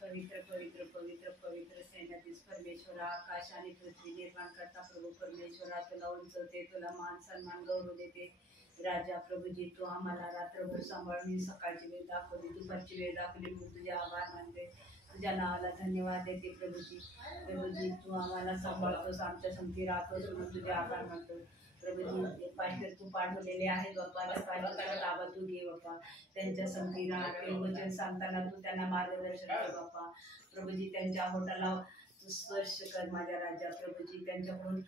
पवित्र पवित्र पवित्र पवित्र सेनाधीश परमेश्वरा, आकाश आणि पृथ्वी निर्माण करता प्रभू परमेश्वरा, तुला उंचवते, तुला मान सन्मान गौरव देते. राजा प्रभूजी, तू आम्हाला रात्रभर सांभाळून सकाळची वेळ दाखवली, दुपारची वेळ दाखवली, म्हणून तुझे आभार मानते. तुझ्या नावाला धन्यवाद देते. प्रभूजी प्रभूजी, तू आम्हाला सांभाळतोस, आमच्या संगती राहतोस, म्हणून तुझे आभार मानतो. प्रभूजी, पाठकर तू पाठवलेले आहे बाप्पा, त्या पाठकाला ताबा तू घे बाप्पा. त्यांच्या संगती राहा, ते वचन सांगताना तू त्यांना मार्गदर्शन कर बाप्पा. प्रभूजी, त्यांच्या होटाला तू स्पर्श कर माझ्या राजा. प्रभूजी, त्यांच्याकडून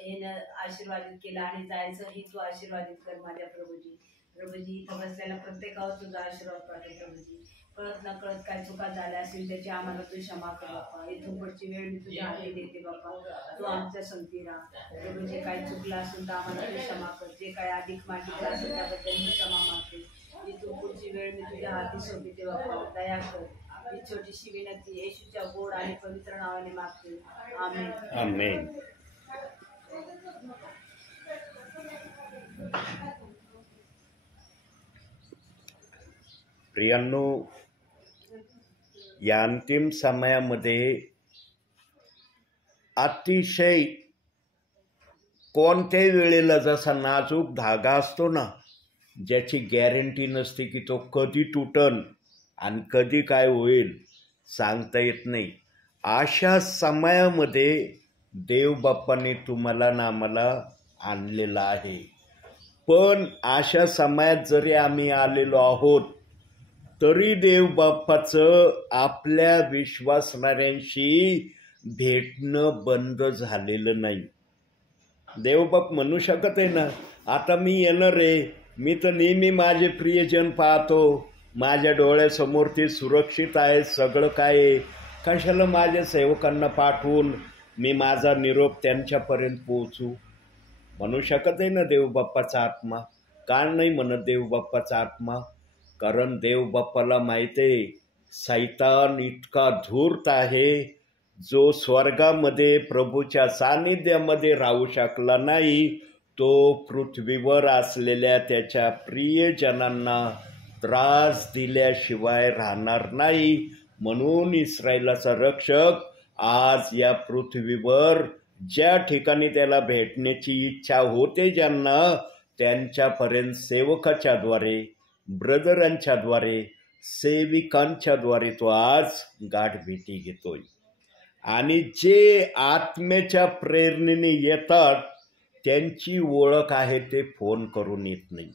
येणं आशीर्वादित केलं आणि जायचंही तू आशीर्वादित कर माझ्या प्रभूजी. प्रभूजी, इथं बसलेल्या प्रत्येकावर तुझा आशीर्वाद पाठव. प्रभूजी, कळत न कळत काय चुका झाल्या असतील त्याची आम्हाला तू क्षमा कर बाप्पा. इथून पुढची वेळ मी तुझ्या हाती देते बाप्पा. तू आमच्या संगती राहा. प्रभूजी, काय चुकलं असेल तर आम्हाला तू क्षमा कर. जे काय अधिक मागितलं असेल त्याबद्दल मी क्षमा मागते. इथून पुढची वेळ मी तुझ्या हाती सोडते बाप्पा. दया कर. ही छोटीशी विनंती येशूच्या गोड आणि पवित्र नावाने मागते. आमेन. आमेन. प्रियांनो, या अंतिम समयामध्ये अतिशय कोणत्याही वेळेला जसा नाजूक धागा असतो ना, ज्याची गॅरंटी नसते की तो कधी तुटन आणि कधी काय होईल सांगता येत नाही, अशा समयामध्ये देव बाप्पाने तुम्हाला ना आम्हाला आणलेलं आहे. पण अशा समयात जरी आम्ही आलेलो आहोत तरी देव बाप्पाचं आपल्या विश्वासणाऱ्यांशी भेटणं बंद झालेलं नाही. देवबाप म्हणू शकत आहे ना, आता मी येणार आहे, मी तर नेहमी माझे प्रियजन पाहतो, माझ्या डोळ्यासमोर ते सुरक्षित आहे, सगळं काय आहे, कशाला माझ्या सेवकांना पाठवून मी माझा निरोप त्यांच्यापर्यंत पोहोचू. म्हणू शकत आहे ना देवबाप्पाचा आत्मा. का नाही म्हणत देवबाप्पाचा आत्मा? कारण देवबाप्पाला माहीत आहे सैतान इतका धूर्त आहे, जो स्वर्गामध्ये प्रभूच्या सानिध्यामध्ये राहू शकला नाही, तो पृथ्वीवर असलेल्या त्याच्या प्रियजनांना त्रास दिल्याशिवाय राहणार नाही. म्हणून इस्रायलाचा रक्षक आज या पृथ्वीवर ज्या ठिकाणी त्याला भेटण्याची इच्छा होते ज्यांना, त्यांच्यापर्यंत सेवकाच्याद्वारे, ब्रदरांच्याद्वारे, सेविकांच्याद्वारे तो आज गाठभेटी घेतोय. आणि जे आत्म्याच्या प्रेरणेने येतात त्यांची ओळख आहे ते फोन करून येत नाही.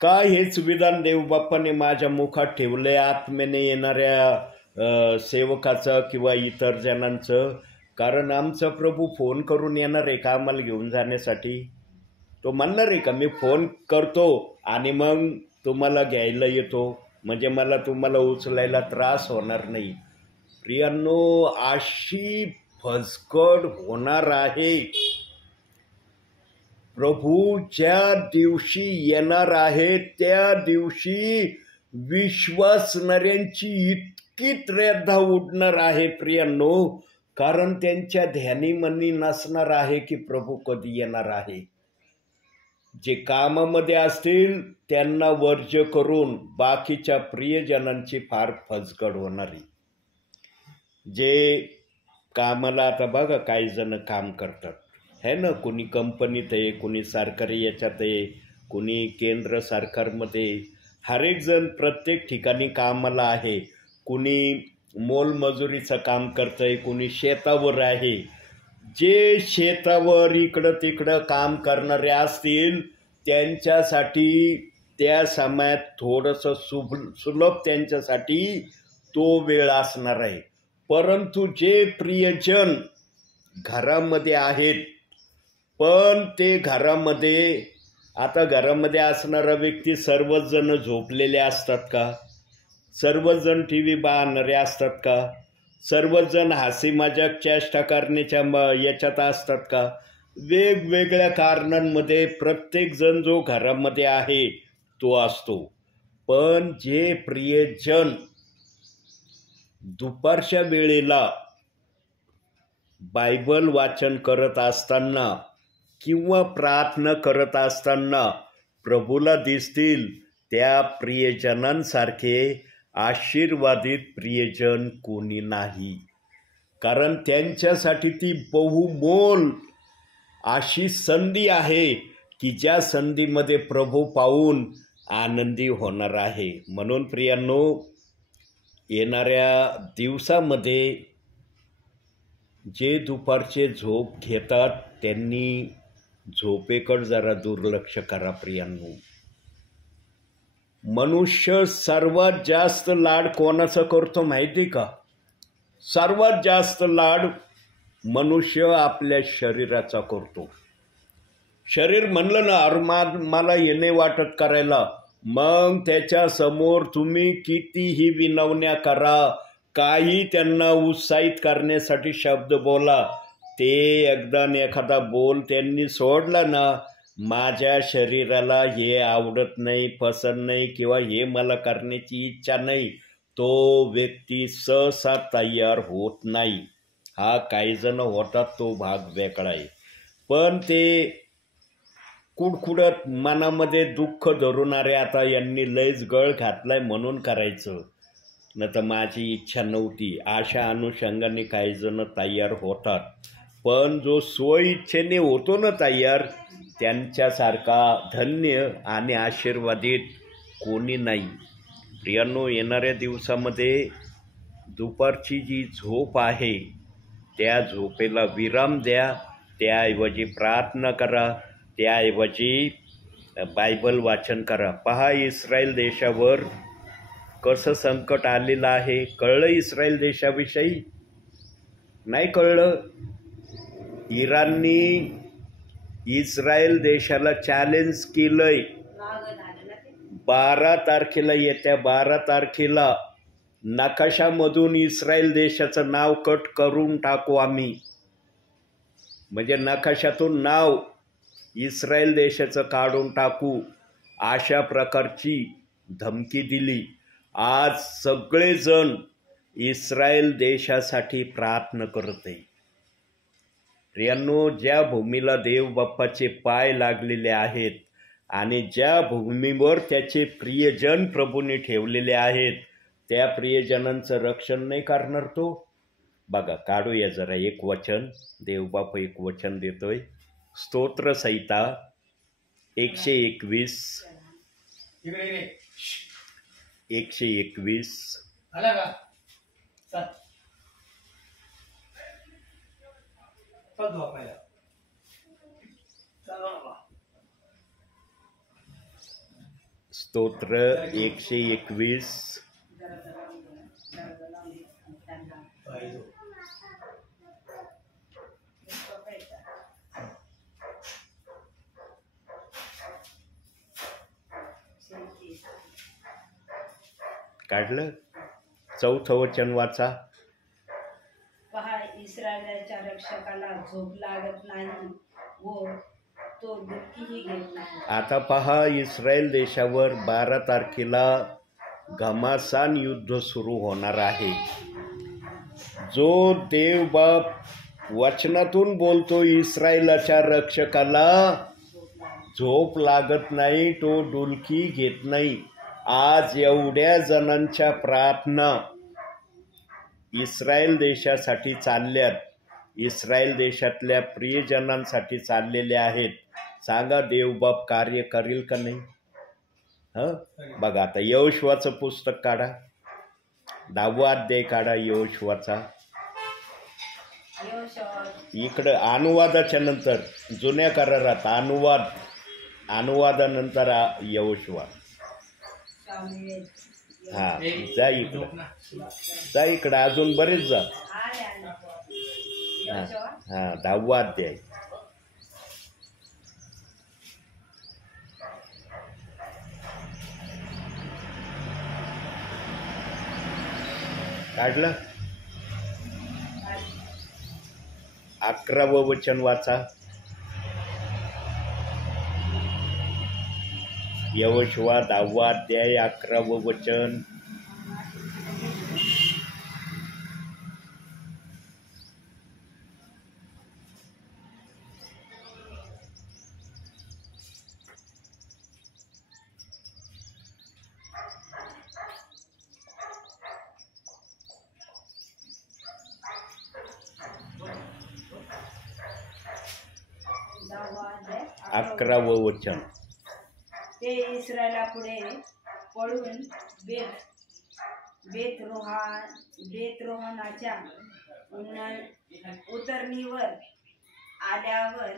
का हेच विधान देवबाप्पाने माझ्या मुखात ठेवलंय आत्म्याने येणाऱ्या सेवकाचं किंवा इतर जणांचं? कारण आमचा प्रभू फोन करून येणार आहे का आम्हाला घेऊन जाण्यासाठी? तो म्हणणार आहे का मी फोन करतो आणि मग तुम्हाला घ्यायला येतो, म्हणजे मला तुम्हाला उचलायला त्रास होणार नाही? प्रियांनो, अशी फसगड होणार आहे. प्रभू ज्या दिवशी येणार आहे त्या दिवशी विश्वासणाऱ्यांची इतकी त्रेधा उडणार आहे प्रियांनो, कारण त्यांच्या ध्यानीमनी नसणार आहे की प्रभू कधी येणार आहे. जे कामामध्ये असतील त्यांना वर्ज्य करून बाकीच्या प्रियजनांची फार फसगड होणारी. जे कामाला आता बघा काही जण काम करतात है ना, कोणी कंपनीत आहे, कोणी सरकारी याच्यात आहे, कोणी केंद्र सरकारमध्ये, हर एक जण प्रत्येक ठिकाणी कामाला आहे. कोणी मोलमजुरीचं काम करतंय, कोणी शेतावर आहे. जे शेतावर इकडं तिकडं काम करणारे असतील त्यांच्यासाठी त्या समयात थोडंसं सुलभ त्यांच्यासाठी तो वेळ असणार आहे. परंतु जे प्रियजन घरामध्ये आहेत, पण ते घरामध्ये, आता घरामध्ये असणारा व्यक्ती सर्वच जण झोपलेले असतात का? सर्वच जण टी व्ही पाहणारे असतात का? सर्वच जण हसी मजाक चेष्टा करण्याच्या याच्यात असतात का? वेगवेगळ्या कारणांमध्ये प्रत्येक जण जो घरामध्ये आहे तो असतो. पण जे प्रियजन दुपारच्या वेळेला बायबल वाचन करत असताना किंवा प्रार्थना करत असताना प्रभूला दिसतील त्या प्रियजनांसारखे आशीर्वादित प्रियजन कोणी नाही. कारण त्यांच्यासाठी ती बहुमोल अशी संधी आहे की ज्या संधीमध्ये प्रभू पाहून आनंदी होणार आहे. म्हणून प्रियांनो, येणाऱ्या दिवसामध्ये जे दुपारचे झोप घेतात त्यांनी झोपेकडे जरा दुर्लक्ष करा प्रियांनो. मनुष्य सर्वात जास्त लाड कोणाचा करतो माहिती का? सर्वात जास्त लाड मनुष्य आपल्या शरीराचा करतो. शरीर म्हणलं ना, अरे मला येणे वाटत करायला, मग त्याच्या समोर तुम्ही कितीही विनवण्या करा, काही त्यांना उत्साहित करण्यासाठी शब्द बोला, ते एकदा एखादा बोल त्यांनी सोडला ना, माझ्या शरीराला हे आवडत नाही, पसंत नाही किंवा हे मला करण्याची इच्छा नाही, तो व्यक्ती सहसा तयार होत नाही. हा काही जण होतात, तो भाग वेगळा आहे. पण ते कुडकुडत मनामध्ये दुःख धरूनारे आता यांनी लयच गळ घातलाय म्हणून करायचं, न तर माझी इच्छा नव्हती, अशा अनुषंगाने काही जण तयार होतात. पण जो स्वइच्छेने होतो ना तयार, त्यांच्यासारखा धन्य आणि आशीर्वादित कोणी नाही. प्रियांनो, येणाऱ्या दिवसामध्ये दुपारची जी झोप आहे त्या झोपेला विराम द्या. त्याऐवजी प्रार्थना करा, त्याऐवजी बायबल वाचन करा. पहा, इस्रायल देशावर कसं संकट आलेलं आहे. कळलं इस्रायल देशाविषयी? नाही कळलं. इराणनी इस्रायल देशाला चॅलेंज केलंय. 12 तारखेला, येत्या 12 तारखेला नकाशामधून इस्रायल देशाचं नाव कट करून टाकू आम्ही. म्हणजे नकाशातून नाव इस्रायल देशाचं काढून टाकू, अशा प्रकारची धमकी दिली. आज सगळेजण इस्रायल देशासाठी प्रार्थना करत आहे. प्रियांनो, ज्या भूमीला देव बाप्पाचे पाय लागलेले आहेत आणि ज्या भूमीवर त्याचे प्रियजन प्रभूने ठेवलेले आहेत, त्या प्रियजनांचं रक्षण नाही करणार तो? बघा, काढूया जरा एक वचन. देवबाप एक वचन देतोय. स्तोत्रसंहिता 121 121 स्तोत्र 121 काढलं. 4थं वचन वाचा. पहा, इस्रायलाच्या रक्षकाला झोप लागत नाही व तो दुःखीही घेत नाही. आता पहा, इस्रायल देशावर 12 तारखेला घमासान युद्ध सुरू होणार आहे. जो देवबाप वचनातून बोलतो इस्रायलाच्या रक्षकाला झोप लागत नाही, तो डुलकी घेत नाही. आज एवढ्या जणांच्या प्रार्थना इस्रायल देशासाठी चालल्यात, इस्रायल देशातल्या प्रियजनांसाठी चाललेल्या आहेत. सांगा, देवबाप कार्य करेल का नाही? बघा, आता यहोशुवाचं पुस्तक काढा, 10वा अध्याय काढा यहोशुवाचा. इकडं अनुवादाच्या नंतर, जुन्या करारात अनुवादानंतर यहोशुवा. हा, जा इकडं अजून बरेच जा. हा, 10वा अध्याय. काढलं. 11वं वचन वाचा. यहोशुवा 10वा अध्याय 11वं वचन. 11वं वचन. ते इस्रायला पुढे पळून बेतरोहनाच्या उतरणीवर आल्यावर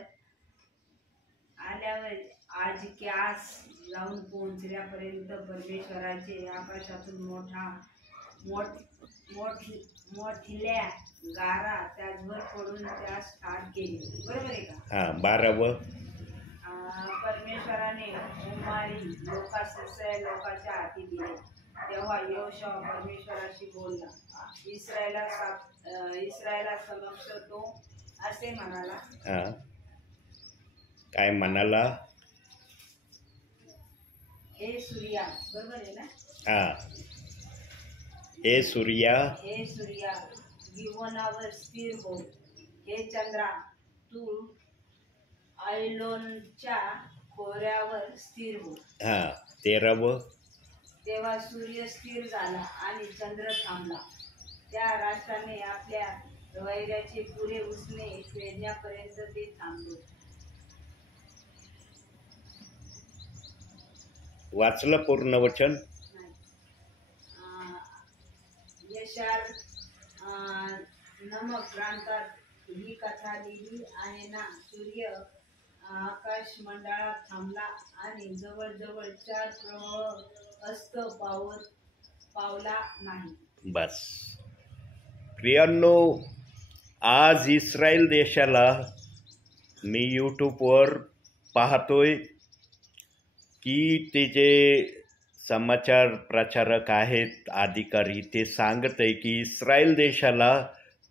आजक्यास जाऊन पोहोचल्यापर्यंत परमेश्वराचे आकाशातून मोठ्या गारा त्याचवर पडून त्यास ठार केले. बरोबर आहे का? 12वं. परमेश्वराने उमारी लोकास इस्रायल लोकांच्या हाती दिले. तेव्हा यहोशुआ परमेश्वराशी बोलला. इस्रायला समक्ष तो असे म्हणाला. काय म्हणाला? हे सूर्या. बरोबर आहे ना? हे सूर्या गिबोनावर स्थिर हो. हे चंद्रा तू आयलोनच्या खोऱ्यावर स्थिर हो. 13वं. तेव्हा सूर्य स्थिर झाला आणि चंद्र थांबला. त्या राष्ट्राने आपल्या वैर्याचे पुरे उसने फेडण्यापर्यंत ते थांबले. वाचलं पूर्ण वचन? यशार नमक प्रांतात ही कथा लिहिली आहे ना. सूर्य आकाश मंडळात थांबला आणि जवळजवळ 4 प्रहर अस्त पावला नाही. बस. प्रियांनो, आज इस्रायल देशाला मी यूट्यूबवर पाहतोय की ते जे समाचार प्रचारक आहेत, अधिकारी, ते सांगत आहे की इस्रायल देशाला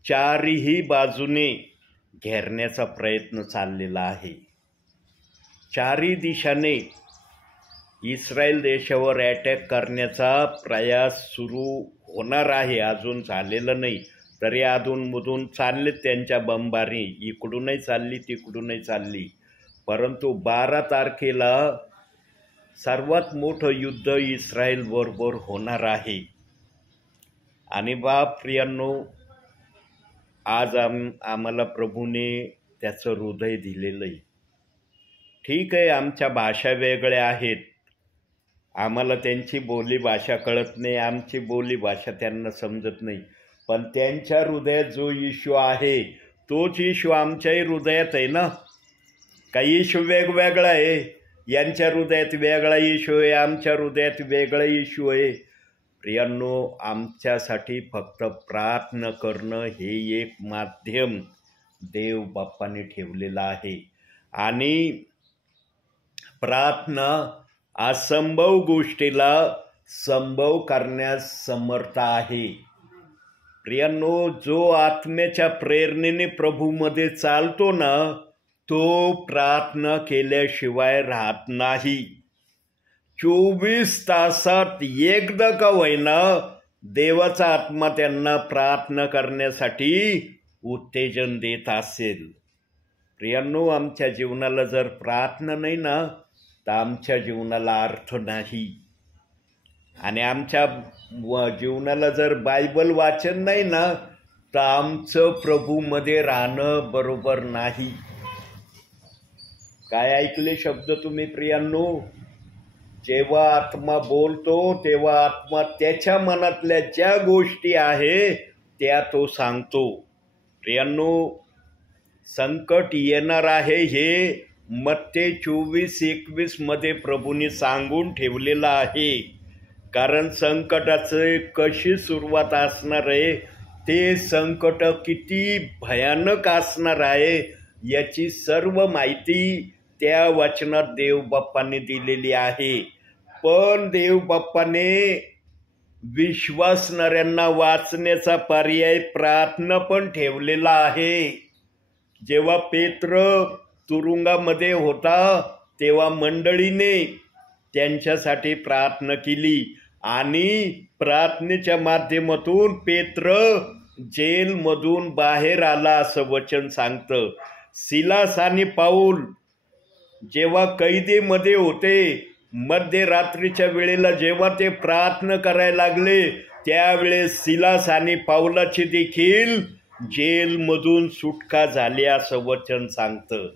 4ही बाजूने घेरण्याचा प्रयत्न चाललेला आहे. 4ही दिशाने इस्रायल देशावर अटॅक करण्याचा प्रयास सुरू होणार आहे. अजून झालेलं नाही, तरी अधूनमधून चालले त्यांच्या बंबारी. इकडूनही चालली, तिकडूनही चालली. परंतु 12 तारखेला सर्वात मोठं युद्ध इस्रायल बरोबर होणार आहे. आणि प्रियांनो, आज आम्हाला प्रभूने त्याचं हृदय दिलेलं आहे. ठीक आहे, आमच्या भाषा वेगळ्या आहेत, आम्हाला त्यांची बोलीभाषा कळत नाही, आमची बोलीभाषा त्यांना समजत नाही. पण त्यांच्या हृदयात जो येशू आहे तोच येशू आमच्याही हृदयात आहे ना. काही येशू वेगवेगळा आहे. यांच्या हृदयात वेगळा येशू आहे, आमच्या हृदयात वेगळा येशू आहे. प्रियांनो, आमच्यासाठी फक्त प्रार्थना करणं हे एक माध्यम देव बाप्पाने ठेवलेलं आहे. आणि प्रार्थना असंभव गोष्टीला संभव करण्यास समर्थ आहे. प्रियांनो, जो आत्म्याच्या प्रेरणेने प्रभूमध्ये चालतो ना, तो प्रार्थना केल्याशिवाय राहत नाही. 24 तासात एकदा का होईना देवाचा आत्मा त्यांना प्रार्थना करण्यासाठी उत्तेजन देत असेल. प्रियांनो, आमच्या जीवनाला जर प्रार्थना नाही ना, तर आमच्या जीवनाला अर्थ नाही. आणि आमच्या जीवनाला जर बायबल वाचन नाही ना, तर आमचं प्रभूमध्ये राहणं बरोबर नाही. काय ऐकले शब्द तुम्ही प्रियांनो? जेव्हा आत्मा बोलतो तेव्हा आत्मा त्याच्या मनातल्या ज्या गोष्टी आहे त्या तो सांगतो. प्रियांनो, संकट येणार आहे हे मत्ते 24:21 मध्ये प्रभूने सांगून ठेवलेलं आहे. कारण संकटाचं कशी सुरुवात असणार आहे, ते संकट किती भयानक असणार आहे, याची सर्व माहिती त्या वचनात देव बाप्पाने दिलेली आहे. पण देव बाप्पाने विश्वासणाऱ्यांना वाचण्याचा पर्याय प्रार्थना पण ठेवलेला आहे. जेव्हा पेत्र तुरुंगामध्ये होता तेव्हा मंडळीने त्यांच्यासाठी प्रार्थना केली आणि प्रार्थनेच्या माध्यमातून पेत्र जेलमधून बाहेर आला असं वचन सांगतं. सिलास आणि पाऊल जेव्हा कैदेमध्ये होते, मध्यरात्रीच्या वेळेला जेव्हा ते प्रार्थना करायला लागले, त्यावेळेस सिलास आणि पाऊलाची देखील जेलमधून सुटका झाली असं वचन सांगतं.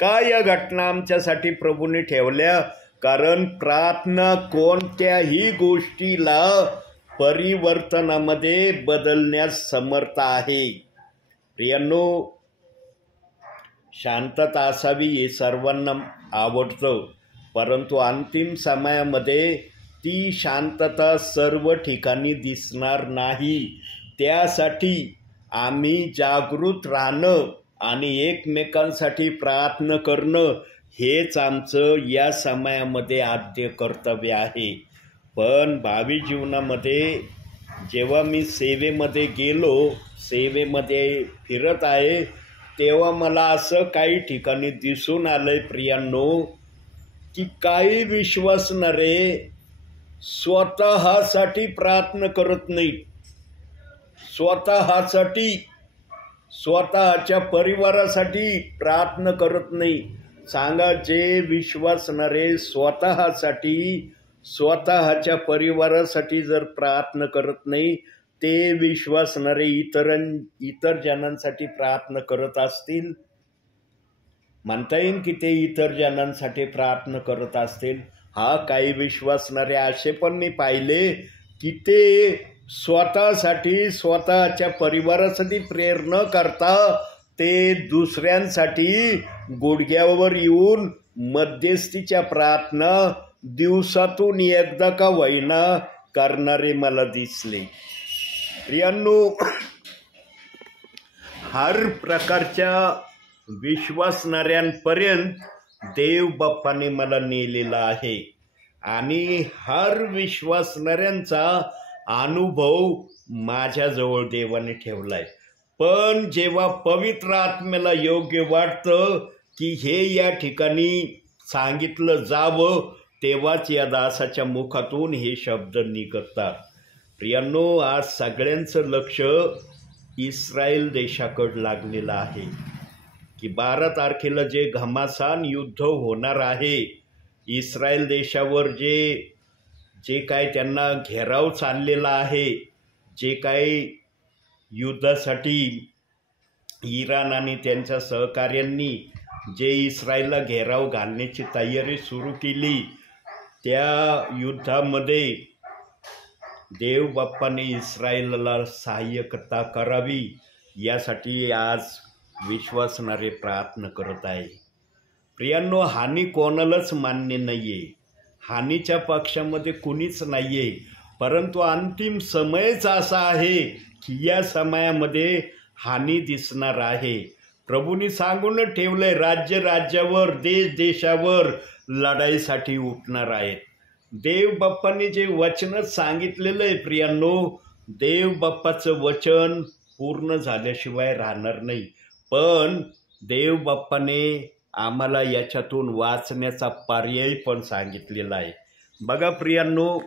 का या घटना आमच्यासाठी प्रभूने ठेवल्या? कारण प्रार्थना कोणत्याही गोष्टीला परिवर्तनामध्ये बदलण्यास समर्थ आहे. प्रियांनो, शांतता असावी हे सर्वांना आवडतं, परंतु अंतिम समयामध्ये ती शांतता सर्व ठिकाणी दिसणार नाही. त्यासाठी आम्ही जागृत राहणं आणि एकमेकांसाठी प्रार्थना करणं हेच आमचं या समयामध्ये आद्य कर्तव्य आहे. पण भावी जीवनामध्ये जेव्हा मी सेवेमध्ये गेलो, सेवेमध्ये फिरत आहे, तेव्हा मला असं काही ठिकाणी दिसून आलंय प्रियांनो, की काही विश्वासणारे स्वतःसाठी प्रार्थना करत नाहीत, स्वतःसाठी, स्वतःच्या परिवारासाठी प्रार्थना करत नाही. सांगा, जे विश्वासणारे स्वतःसाठी, स्वतःच्या परिवारासाठी जर प्रार्थना करत नाही, ते विश्वासणारे इतर जणांसाठी प्रार्थना करत असतील? म्हणता येईल की ते इतर जणांसाठी प्रार्थना करत असतील. हा, काही विश्वासणारे असे पण मी पाहिले की ते स्वतःसाठी, स्वतःच्या परिवारासाठी प्रेयर न करता ते दुसऱ्यांसाठी गुडघ्यावर येऊन मध्यस्थीच्या प्रार्थना दिवसातून एकदा का होईना करणारे मला दिसले. प्रियांनो, हर प्रकारच्या विश्वासणाऱ्यांपर्यंत देव बाप्पाने मला नेलेला आहे आणि हर विश्वासणाऱ्यांचा अनुभव माझ्याजवळ देवाने ठेवलाय. पण जेव्हा पवित्र आत्म्याला योग्य वाटतं की हे या ठिकाणी सांगितलं जावं, तेव्हाच या दासाच्या मुखातून हे शब्द निघतात. प्रियांनो, आज सगळ्यांचं लक्ष इस्रायल देशाकडे लागलेलं आहे की 12 तारखेला जे घमासान युद्ध होणार आहे, इस्रायल देशावर जे काय त्यांना घेराव चाललेला आहे, जे काही युद्धासाठी इराण आणि त्यांच्या सहकाऱ्यांनी जे इस्रायलला घेराव घालण्याची तयारी सुरू केली, त्या युद्धामध्ये देव बाप्पाने इस्रायलला सहाय्यता करावी यासाठी आज विश्वासणारे प्रार्थना करत आहे. प्रियांनो, हानी कोणालाच मान्य नाही आहे, हानीच्या पक्षामध्ये कुणीच नाही आहे, परंतु अंतिम समयच असा आहे की या समयामध्ये हानी दिसणार आहे. प्रभूंनी सांगून ठेवलंय, राज्य राज्यावर, देश देशावर लढाईसाठी उठणार आहेत. देव बाप्पांनी जे वचनच सांगितलेलं आहे प्रियांनो, देव बाप्पाचं वचन पूर्ण झाल्याशिवाय राहणार नाही. पण देव बाप्पाने आम्हाला याच्यातून वाचण्याचा पर्याय पण सांगितलेला आहे. बघा प्रियांनो,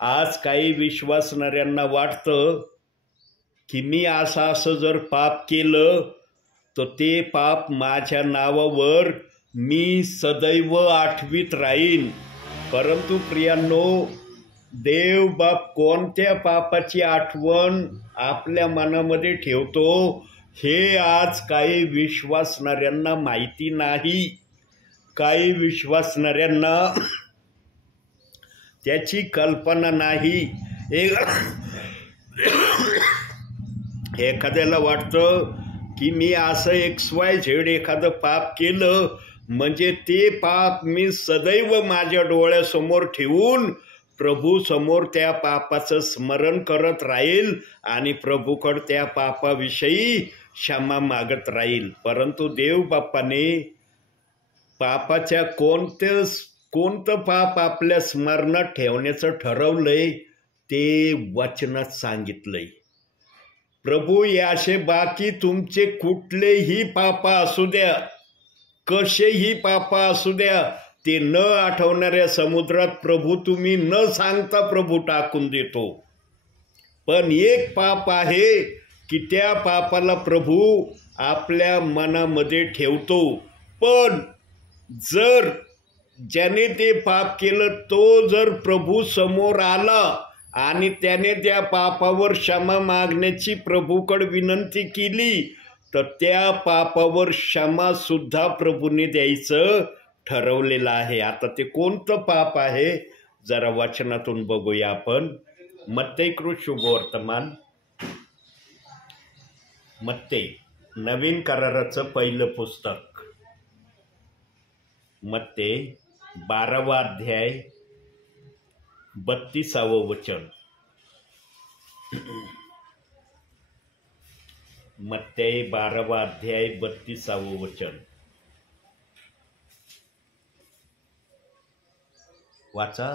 आज काही विश्वासणाऱ्यांना वाटतं की मी असं जर पाप केलं तर ते पाप माझ्या नावावर मी सदैव आठवीत राहीन. परंतु प्रियांनो, देव बाप कोणत्या पापाची आठवण आपल्या मनामध्ये ठेवतो हे आज काही विश्वासणाऱ्यांना माहिती नाही. काही विश्वासणाऱ्यांना त्याची कल्पना नाही. एखाद्याला वाटतं की मी असं XYZ एखादं पाप केलं म्हणजे ते पाप मी सदैव माझ्या डोळ्यासमोर ठेवून प्रभू समोर त्या पापाचं स्मरण करत राहील आणि प्रभूकडे त्या पापाविषयी क्षमा मागत राहील. परंतु देव बाप्पाने पापाच्या कोणतं पाप आपल्या स्मरणात ठेवण्याचं ठरवलंय ते वचनात सांगितलंय. प्रभू याशे बाकी तुमचे कुठलेही पाप असू द्या, कसेही पाप असू द्या, ते न आठवणाऱ्या समुद्रात प्रभू तुम्ही न सांगता प्रभू टाकून देतो. पण एक पाप आहे की त्या पापाला प्रभू आपल्या मनामध्ये ठेवतो. पण जर ज्याने ते पाप केलं तो जर प्रभू समोर आला आणि त्याने त्या पापावर क्षमा मागण्याची प्रभूकडे विनंती केली तर त्या पापावर क्षमासुद्धा प्रभूने द्यायचं ठरवलेलं आहे. आता ते कोणतं पाप आहे जरा वचनातून बघूया आपण. मत्तेकृत शुभवर्तमान, मत्ते नवीन कराराचं पहिलं पुस्तक, मत्ते 12वा अध्याय 32वं वचन. मत्ते 12वा अध्याय 32वं वचन वाचा.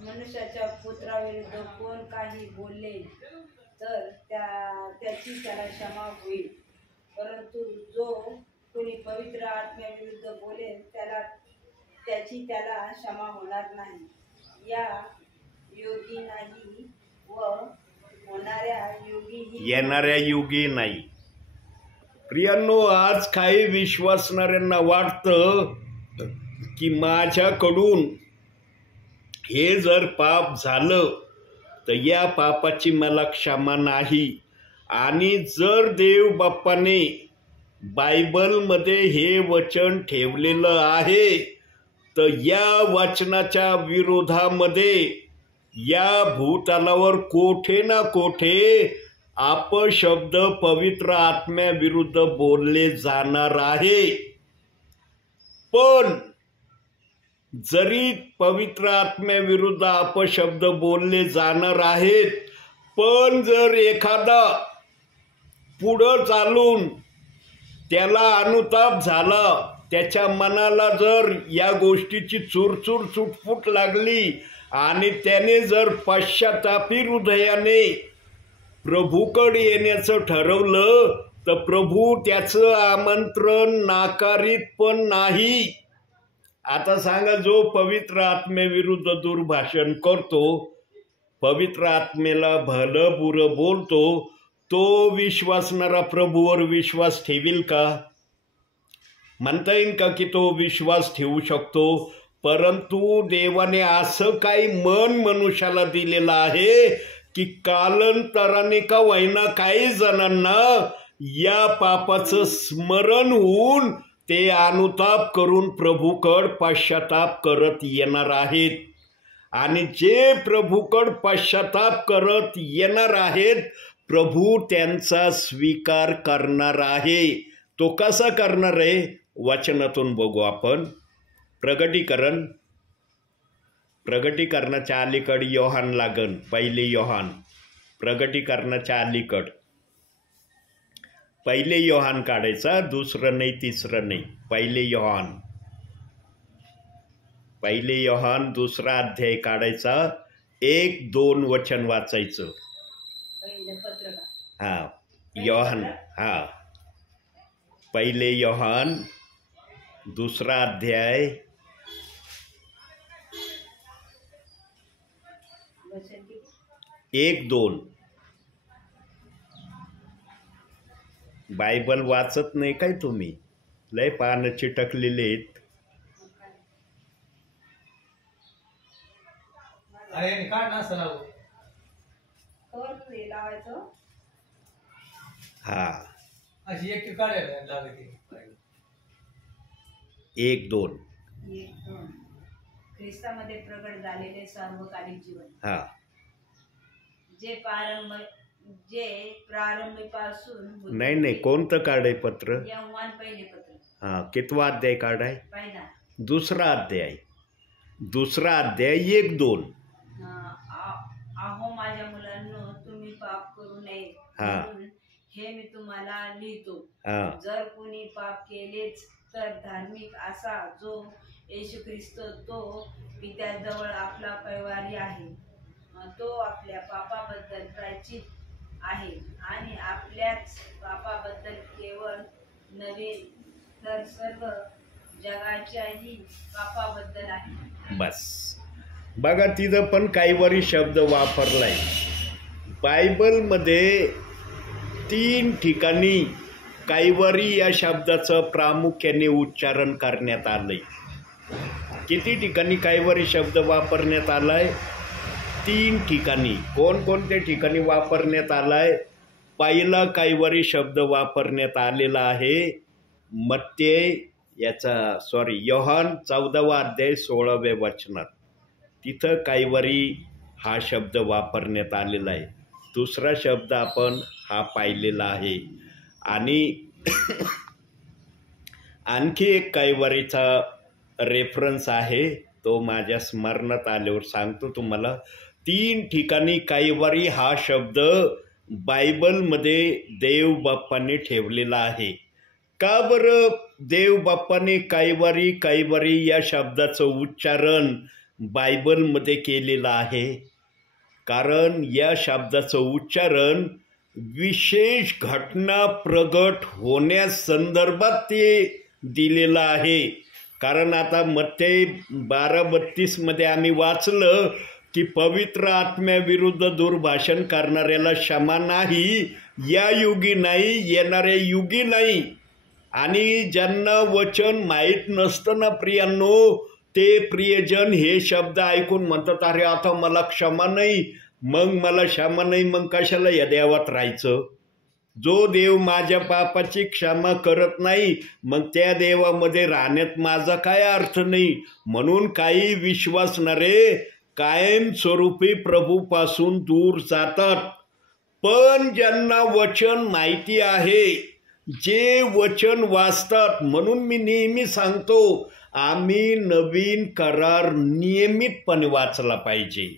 मनुष्याच्या पुत्राविरुद्ध कोण काही बोलले तर त्याची त्याला क्षमा होईल, परंतु जो कोणी पवित्र आत्म्याविरुद्ध बोलेल त्याची त्याला क्षमा होणार नाही, या योगी नाही व येणाऱ्या युगी नाही. प्रियांनो, आज काही विश्वासणाऱ्यांना वाटतं की माझ्याकडून हे जर पाप झालं तर या पापाची मला क्षमा नाही. आणि जर देव बाप्पाने बायबलमध्ये हे वचन ठेवलेलं आहे तर या वचनाच्या विरोधामध्ये या भूतलावर कोठे ना कोठे अपशब्द पवित्र आत्म्याविरुद्ध बोलले जाणार आहे. पण जरी पवित्र आत्म्याविरुद्ध अपशब्द बोलले जाणार आहेत, पण जर एखादा पुढं चालून त्याला अनुताप झाला, त्याच्या मनाला जर या गोष्टीची चुरचूर चुटफूट लागली आणि त्याने जर पश्चातापी हृदयाने प्रभूकडे येण्याचं ठरवलं तर प्रभू त्याचं आमंत्रण नाकारीत पण नाही. आता सांगा, जो पवित्र आत्म्याविरुद्ध दुर्भाषण करतो, पवित्र आत्मेला भलं बुरं बोलतो, तो विश्वासणारा प्रभूवर विश्वास ठेवील का? म्हणता येईल का की तो विश्वास ठेवू शकतो? परंतु देवाने असं काही मन मनुष्याला दिलेलं आहे की कालांतराने का होईना काही जणांना या पापाचं स्मरण होऊन ते अनुताप करून प्रभूकड पश्चाताप करत येणार आहेत. आणि जे प्रभूकड पश्चाताप करत येणार आहेत, प्रभू त्यांचा स्वीकार करणार आहे. तो कसा करणार आहे? वचनातून बघू आपण. प्रगटीकरणाच्या अलीकड योहान लागन. पहिले योहान, प्रगटीकरणाच्या अलीकड पहिले योहान काढायचा, दुसरं नाही तिसरं नाही. पहिले योहान 2रा अध्याय काढायचा, 1-2 वचन वाचायचं. योहान पहिले योहान 2रा अध्याय 1-2. बायबल वाचत नाही काय तुम्ही? लय पानं चिटकलेले आहेत. हा, 1-2. ख्रिस्तामध्ये प्रगट झालेले सार्वकालिक जीवन, हा, जे प्रारंभीपासून नाही कोणतं काढाय पत्र? योहान पहिले पत्र. हा, कितवा अध्याय काढाय? पहिला. 2रा अध्याय 1-2. आहो माझ्या मुलांनो, तुम्ही पाप करू नये म्हणून हे मी तुम्हाला लिहितो. जर कोणी पाप केलेच तर धार्मिक असा जो येशू ख्रिस्त, तो पित्याजवळ आपला पैवारी आहे. तो आपल्या पापाबद्दल प्रायश्चित आहे आणि आपल्याच पापाबद्दल केवळ नव्हे तर सर्व जगाच्याही पापाबद्दल आहे. बस बघा, तिथं पण काहीवारी शब्द वापरलाय. बायबलमध्ये 3 ठिकाणी काहीवारी या शब्दाचं प्रामुख्याने उच्चारण करण्यात आलंय किती ठिकाणी कैवारी शब्द वापरण्यात आलाय? 3 ठिकाणी. कोणकोणत्या ठिकाणी वापरण्यात आलाय? पहिला कैवारी शब्द वापरण्यात आलेला आहे योहान 14वा अध्याय 16व्या वचनात. तिथं कैवारी हा शब्द वापरण्यात आलेला आहे. दुसरा शब्द आपण हा पाहिलेला आहे. आणि आणखी एक कैवारीचा रेफरन्स आहे, तो माझ्या स्मरणात आल्यावर सांगतो तुम्हाला. 3 ठिकाणी कैवारी हा शब्द बायबलमध्ये देव बाप्पाने ठेवलेला आहे. का बरं देव बाप्पाने कैवारी या शब्दाचं उच्चारण बायबलमध्ये केलेलं आहे? कारण या शब्दाचं उच्चारण विशेष घटना प्रगट होण्यासंदर्भात ते दिलेलं आहे. कारण आता मत्तेय 12:32 मध्ये आम्ही वाचलं की पवित्र आत्म्याविरुद्ध दुर्भाषण करणाऱ्याला क्षमा नाही, या युगी नाही, येणाऱ्या युगी नाही. आणि ज्यांना वचन माहीत नसतं ना प्रियांनो, ते प्रियजन हे शब्द ऐकून म्हणतात, अरे आता मला क्षमा नाही, मला क्षमा नाही, मग कशाला या देवात राहायचं? जो देव माझ्या पापाची क्षमा करत नाही, मग त्या देवामध्ये राहण्यात माझा काय अर्थ नाही. म्हणून काही विश्वासणारे कायमस्वरूपी प्रभूपासून दूर जातात. पण ज्यांना वचन माहिती आहे, जे वचन वाचतात, म्हणून मी नेहमी सांगतो, आम्ही नवीन करार नियमितपणे वाचला पाहिजे.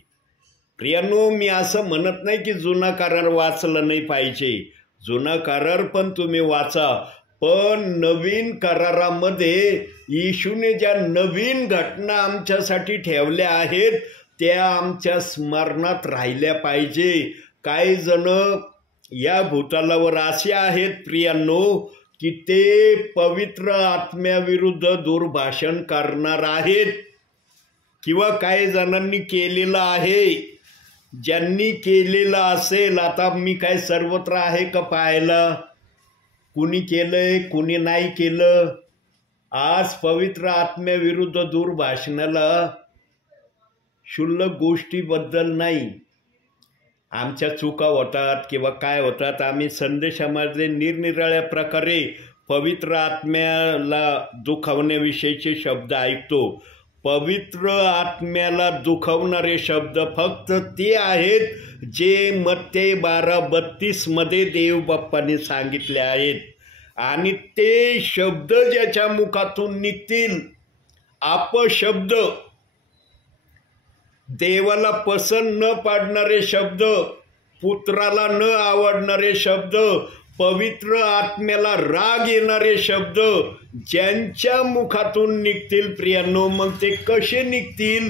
प्रियांनो, मी असं म्हणत नाही की जुना करार वाचला नाही पाहिजे. जुना करार पण तुम्ही वाचा, पण नवीन करारामध्ये येशूने ज्या नवीन घटना आमच्यासाठी ठेवल्या आहेत त्या आमच्या स्मरणात राहिल्या पाहिजे. काही जण या भूतलावर असे आहेत प्रियांनो की ते पवित्र आत्म्याविरुद्ध दुर्भाषण करणार आहेत, किंवा काही जणांनी केलेलं आहे. ज्यांनी केलेलं असेल, आता मी काय सर्वत्र आहे का पाहायला? कुणी केलंय, कुणी नाही केलं? आज पवित्र आत्म्याविरुद्ध दुर्भाषणाला क्षुल्लक गोष्टीबद्दल नाही. आमच्या चुका होतात किंवा काय होतात, आम्ही संदेशामध्ये निरनिराळ्या प्रकारे पवित्र आत्म्याला दुखावण्याविषयीचे शब्द ऐकतो. पवित्र आत्म्याला दुखवणारे शब्द फक्त ते आहेत जे मत्तेय 12:32 मध्ये देव बाप्पाने सांगितले आहेत. आणि ते शब्द ज्याच्या मुखातून निघतील, अपशब्द, देवाला पसंत न पाडणारे शब्द, पुत्राला न आवडणारे शब्द, पवित्र आत्म्याला राग येणारे शब्द ज्यांच्या मुखातून निघतील प्रियांनो, मग ते कसे निघतील,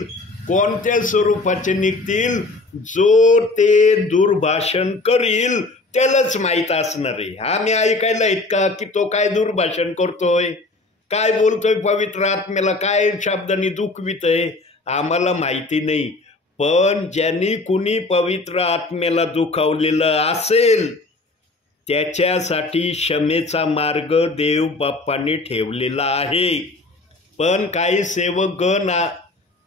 कोणत्या स्वरूपाचे निघतील, जो ते दुर्भाषण करील त्यालाच माहीत असणार आहे. आम्ही ऐकायला इतका की तो काय दुर्भाषण करतोय, काय बोलतोय, पवित्र आत्म्याला काय शब्दांनी दुखवितय, आम्हाला माहिती नाही. पण ज्यांनी कुणी पवित्र आत्म्याला दुखावलेलं असेल त्याच्यासाठी क्षमेचा मार्ग देव बाप्पाने ठेवलेला आहे. पण काही सेवकगण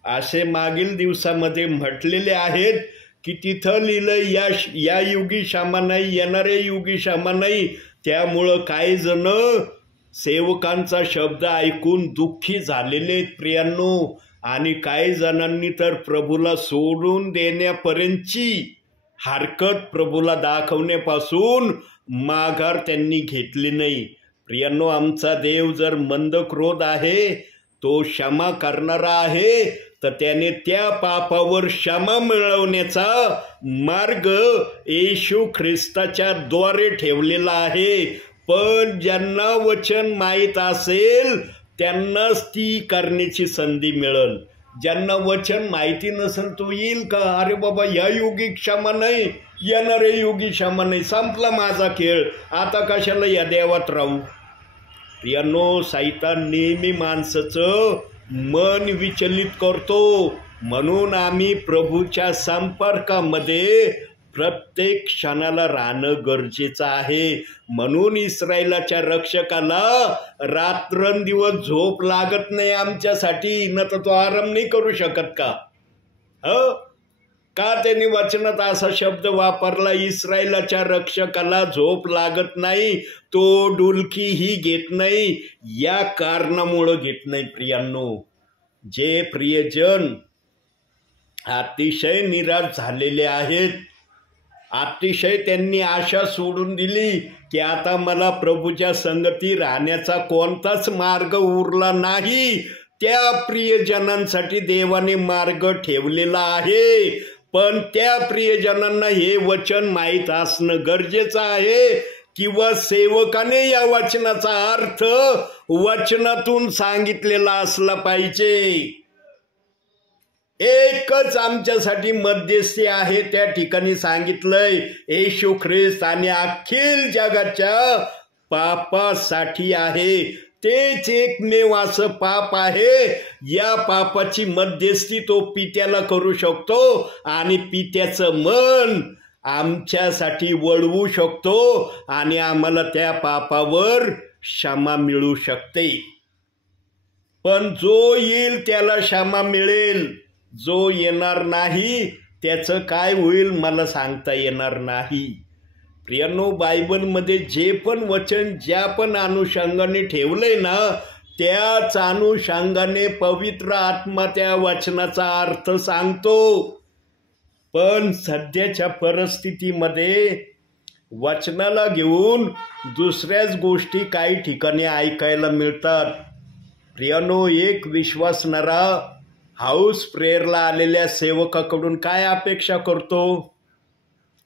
असे मागील दिवसामध्ये म्हटलेले आहेत की तिथं लिहिलं या युगी क्षमा नाही, येणाऱ्या युगी क्षमा नाही. त्यामुळं काही जण सेवकांचा शब्द ऐकून दुःखी झालेले प्रियांनो, आणि काही जणांनी तर प्रभूला सोडून देण्यापर्यंतची हरकत प्रभूला दाखवण्यापासून माघार त्यांनी घेतली नाही. प्रियांनो, आमचा देव जर मंद क्रोध आहे, तो क्षमा करणारा आहे, तर त्याने त्या पापावर क्षमा मिळवण्याचा मार्ग येशू ख्रिस्ताच्या द्वारे ठेवलेला आहे. पण ज्यांना वचन माहीत असेल त्यांनाच ती करण्याची संधी मिळेल. ज्यांना वचन माहिती नसेल तो येईल का, अरे बाबा या युगी क्षमा नाही, येणारे युगी क्षमा नाही, संपला माझा खेळ, आता कशाला या देवात राहू. प्रियांनो, सैतान नेहमी माणसाचं मन विचलित करतो. म्हणून आम्ही प्रभूच्या संपर्कामध्ये प्रत्येक क्षणाला राहणं गरजेचं आहे. म्हणून इस्रायलाच्या रक्षकाला रात्रंदिवस झोप लागत नाही आमच्यासाठी, न तर तो आराम नाही करू शकत का? का त्यांनी वचनात असा शब्द वापरला, इस्रायलाच्या रक्षकाला झोप लागत नाही, तो डुलकीही घेत नाही. या कारणामुळं घेत नाही प्रियांनो, जे प्रियजन अतिशय निराश झालेले आहेत, अतिशय त्यांनी आशा सोडून दिली की आता मला प्रभूच्या संगती राहण्याचा कोणताच मार्ग उरला नाही, त्या प्रियजनांसाठी देवाने मार्ग ठेवलेला आहे. पण त्या प्रियजनांना हे वचन माहीत असणं गरजेचं आहे, किंवा सेवकाने या वचनाचा अर्थ वचनातून सांगितलेला असला पाहिजे. एकच आमच्यासाठी मध्यस्थी आहे, त्या ठिकाणी सांगितलंय येशू ख्रिस्त, आणि अखिल जगाच्या पापासाठी आहे. तेच एकमेव असं पाप आहे, या पापाची मध्यस्थी तो पित्याला करू शकतो आणि पित्याचं मन आमच्यासाठी वळवू शकतो आणि आम्हाला त्या पापावर क्षमा मिळू शकते. पण जो येईल त्याला क्षमा मिळेल, जो येणार नाही त्याचं काय होईल मला सांगता येणार नाही. प्रियांनो, बायबलमध्ये जे पण वचन ज्या पण अनुषंगाने ठेवलंय ना, त्याच अनुषंगाने पवित्र आत्मा त्या वचनाचा अर्थ सांगतो. पण सध्याच्या परिस्थितीमध्ये वचनाला घेऊन दुसऱ्याच गोष्टी काही ठिकाणी ऐकायला मिळतात. प्रियांनो, एक विश्वासणारा हाऊस प्रेयरला आलेल्या सेवकाकडून काय अपेक्षा करतो?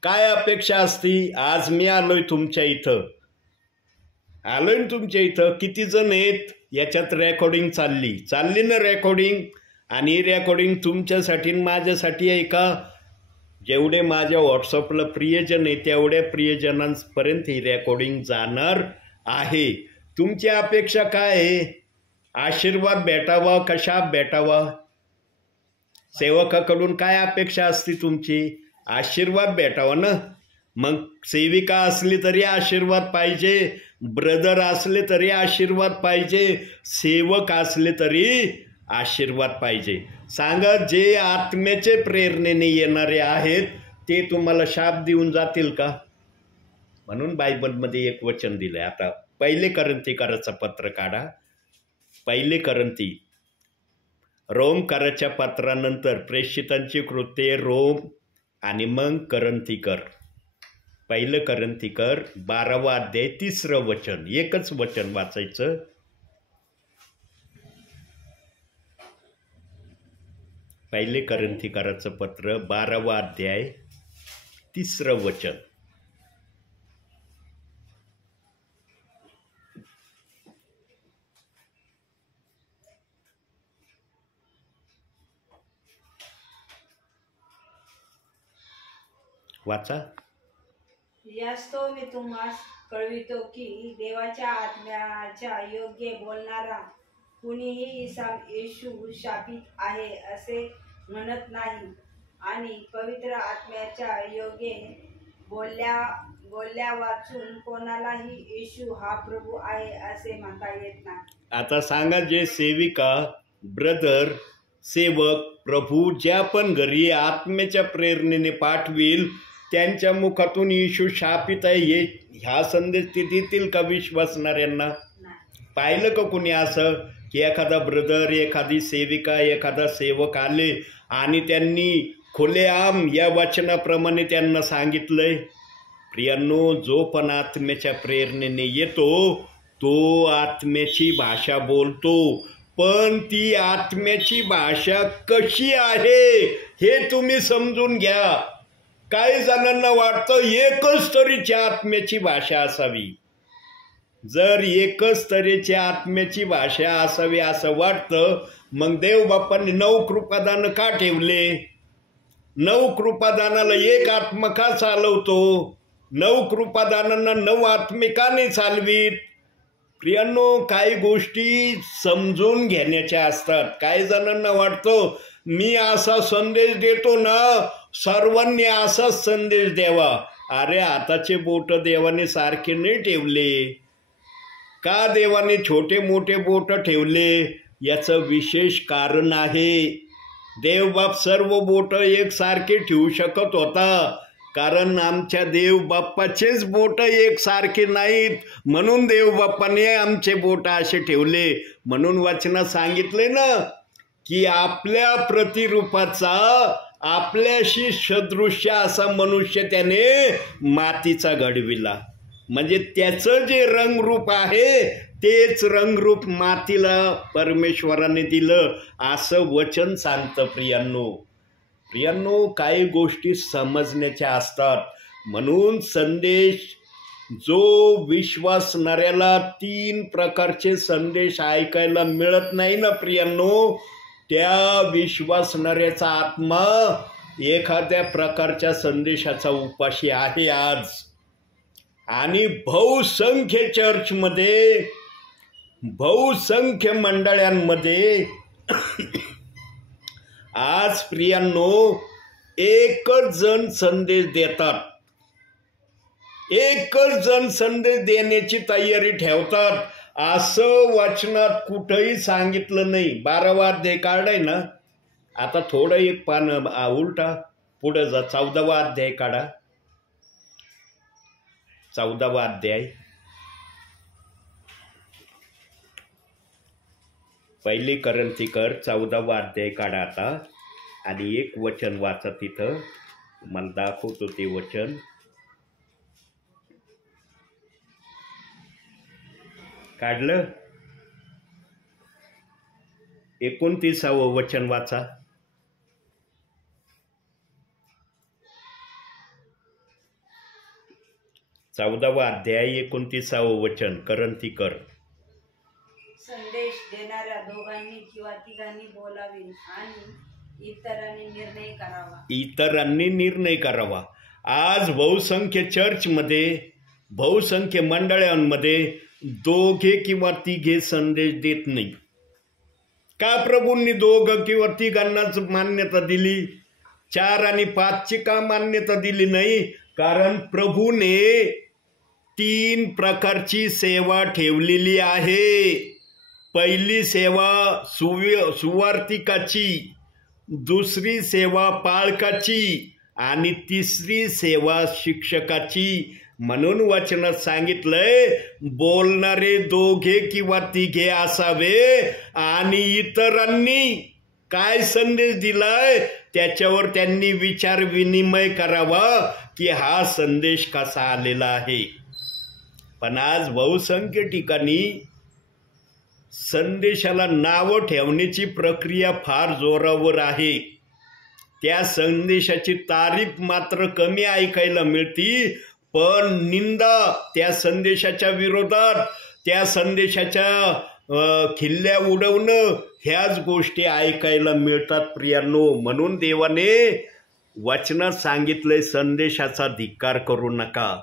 काय अपेक्षा असती? आज मी आलोय तुमच्या इथं, किती जण आहेत याच्यात रेकॉर्डिंग चालली ना रेकॉर्डिंग, आणि रेकॉर्डिंग तुमच्यासाठी माझ्यासाठी आहे का? जेवढे माझ्या व्हॉट्सअपला प्रियजन आहे तेवढ्या प्रियजनांपर्यंत ही रेकॉर्डिंग जाणार आहे. तुमची अपेक्षा काय आहे? आशीर्वाद भेटावा, कशा भेटावा? सेवकाकडून काय अपेक्षा असते तुमची? आशीर्वाद भेटावा ना. मग सेविका असली तरी आशीर्वाद पाहिजे, ब्रदर असले तरी आशीर्वाद पाहिजे, सेवक असले तरी आशीर्वाद पाहिजे. सांगा, जे आत्म्याचे प्रेरणेने येणारे आहेत ते तुम्हाला शाप देऊन जातील का? म्हणून बायबलमध्ये एक वचन दिलंय. आता 1 करंथीकराचं पत्र काढा. 1 करंथी, रोमकराच्या पत्रानंतर प्रेषितांची कृत्ये, रोम आणि मग करंथीकर. 1 करंथीकर 12वा अध्याय 3रं वचन, एकच वचन वाचायचं. 1 करंथीकराचं पत्र 12वा अध्याय 3रं वचन. वाचा. यास्तव मी तुम्हास कळवितो की देवाच्या आत्म्याच्या योग्य बोलणारा कुणीही येशू शापित आहे असे म्हणत नाही, आणि पवित्र आत्म्याच्या योग्य बोलल्या वाचून कोणालाही येशू हा प्रभू आहे असे म्हणता येत नाही. आता सांगा, जे सेविका, ब्रदर, सेवक प्रभू ज्या पण घरी आत्म्याच्या प्रेरणेने पाठविल त्यांच्या मुखातून येशू शापित आहे ह्या संदेश ते देतील का विश्वासणाऱ्यांना? पाहिलं का कुणी असं की एखादा ब्रदर, एखादी सेविका, एखादा सेवक आले आणि त्यांनी खुलेआम या वचनाप्रमाणे त्यांना सांगितलंय? प्रियांनो, जो पण आत्म्याच्या प्रेरणेने येतो तो आत्म्याची भाषा बोलतो, पण ती आत्म्याची भाषा कशी आहे हे तुम्ही समजून घ्या. काही जणांना वाटतं एकच तऱ्हेची आत्म्याची भाषा असावी. जर एकच तऱ्हेची आत्म्याची भाषा असावी असं वाटतं, मग देव बाप्पांनी 9 कृपादान का ठेवले? 9 कृपादानाला एक आत्मा का चालवतो? 9 कृपादानांना 9 आत्मे का नाही चालवीत? प्रियांनो, काही गोष्टी समजून घेण्याच्या असतात. काही जणांना वाटतं मी असा संदेश देतो ना सर्वांनी असाच संदेश द्यावा. अरे आताचे बोट देवाने सारखे नाही ठेवले का? देवाने छोटे मोठे बोट ठेवले याचं विशेष कारण आहे. देवबाप सर्व बोट एकसारखे ठेवू शकत होता, कारण आमच्या देवबाप्पाचेच बोट एकसारखे नाहीत, म्हणून देवबाप्पाने आमचे बोट असे ठेवले. म्हणून वचनात सांगितले ना की आपल्या प्रतिरूपाचा आपल्याशी सदृश्य असा मनुष्य त्याने मातीचा घडविला. म्हणजे त्याचं जे रंगरूप आहे तेच रंगरूप मातीला परमेश्वराने दिलं असं वचन सांगतं. प्रियांनो, काही गोष्टी समजण्याच्या असतात. म्हणून संदेश जो विश्वासणाऱ्याला 3 प्रकारचे संदेश ऐकायला मिळत नाही ना प्रियांनो, त्या विश्वासणाऱ्याचा आत्मा एखाद्या प्रकारच्या संदेशाचा उपाशी आहे आज. आणि बहुसंख्य चर्चमध्ये, बहुसंख्य मंडळांमध्ये आज प्रियांनो एकच जण संदेश देतात, एकच जण संदेश देण्याची तयारी ठेवतात. असं वचनात कुठंही सांगितलं नाही. 12वा अध्याय काढाय ना, आता थोडं एक पान उलटा पुढं जा, 14वा अध्याय काढा. 14वा अध्याय पहिली करंथीकर 14वा अध्याय काढा आता, आणि एक वचन वाचा. तिथं मला दाखवतो ते वचन. काढलं? 29वं वचन वाचा. चौदावा अध्याय 29वं वचन करंथीकर. संदेश देणाऱ्या दोघांनी किंवा तिघांनी बोलावे आणि इतरांनी निर्णय करावा. आज बहुसंख्य चर्चमध्ये, बहुसंख्य मंडळांमध्ये 2 किंवा 3 संदेश देत नाही. का प्रभूंनी 2 किंवा 3 मान्यता दिली? 4 आणि 5ची का मान्यता दिली नाही? कारण प्रभूने 3 प्रकारची सेवा ठेवलेली आहे. पहिली सेवा सुवार्तिकाची, दुसरी सेवा पाळकाची आणि तिसरी सेवा शिक्षकाची. म्हणून वचनात सांगितलंय बोलणारे 2 किंवा 3 असावे आणि इतरांनी काय संदेश दिलाय त्याच्यावर त्यांनी विचार विनिमय करावा की हा संदेश कसा आलेला आहे. पण आज बहुसंख्य ठिकाणी संदेशाला नावं ठेवण्याची प्रक्रिया फार जोरावर आहे. त्या संदेशाची तारीफ मात्र कमी ऐकायला मिळती, पण निंदा, त्या संदेशाच्या विरोधात, त्या संदेशाच्या खिल्ल्या उडवणं, ह्याच गोष्टी ऐकायला मिळतात प्रियांनो. म्हणून देवाने वचनात सांगितलंय संदेशाचा धिक्कार करू नका.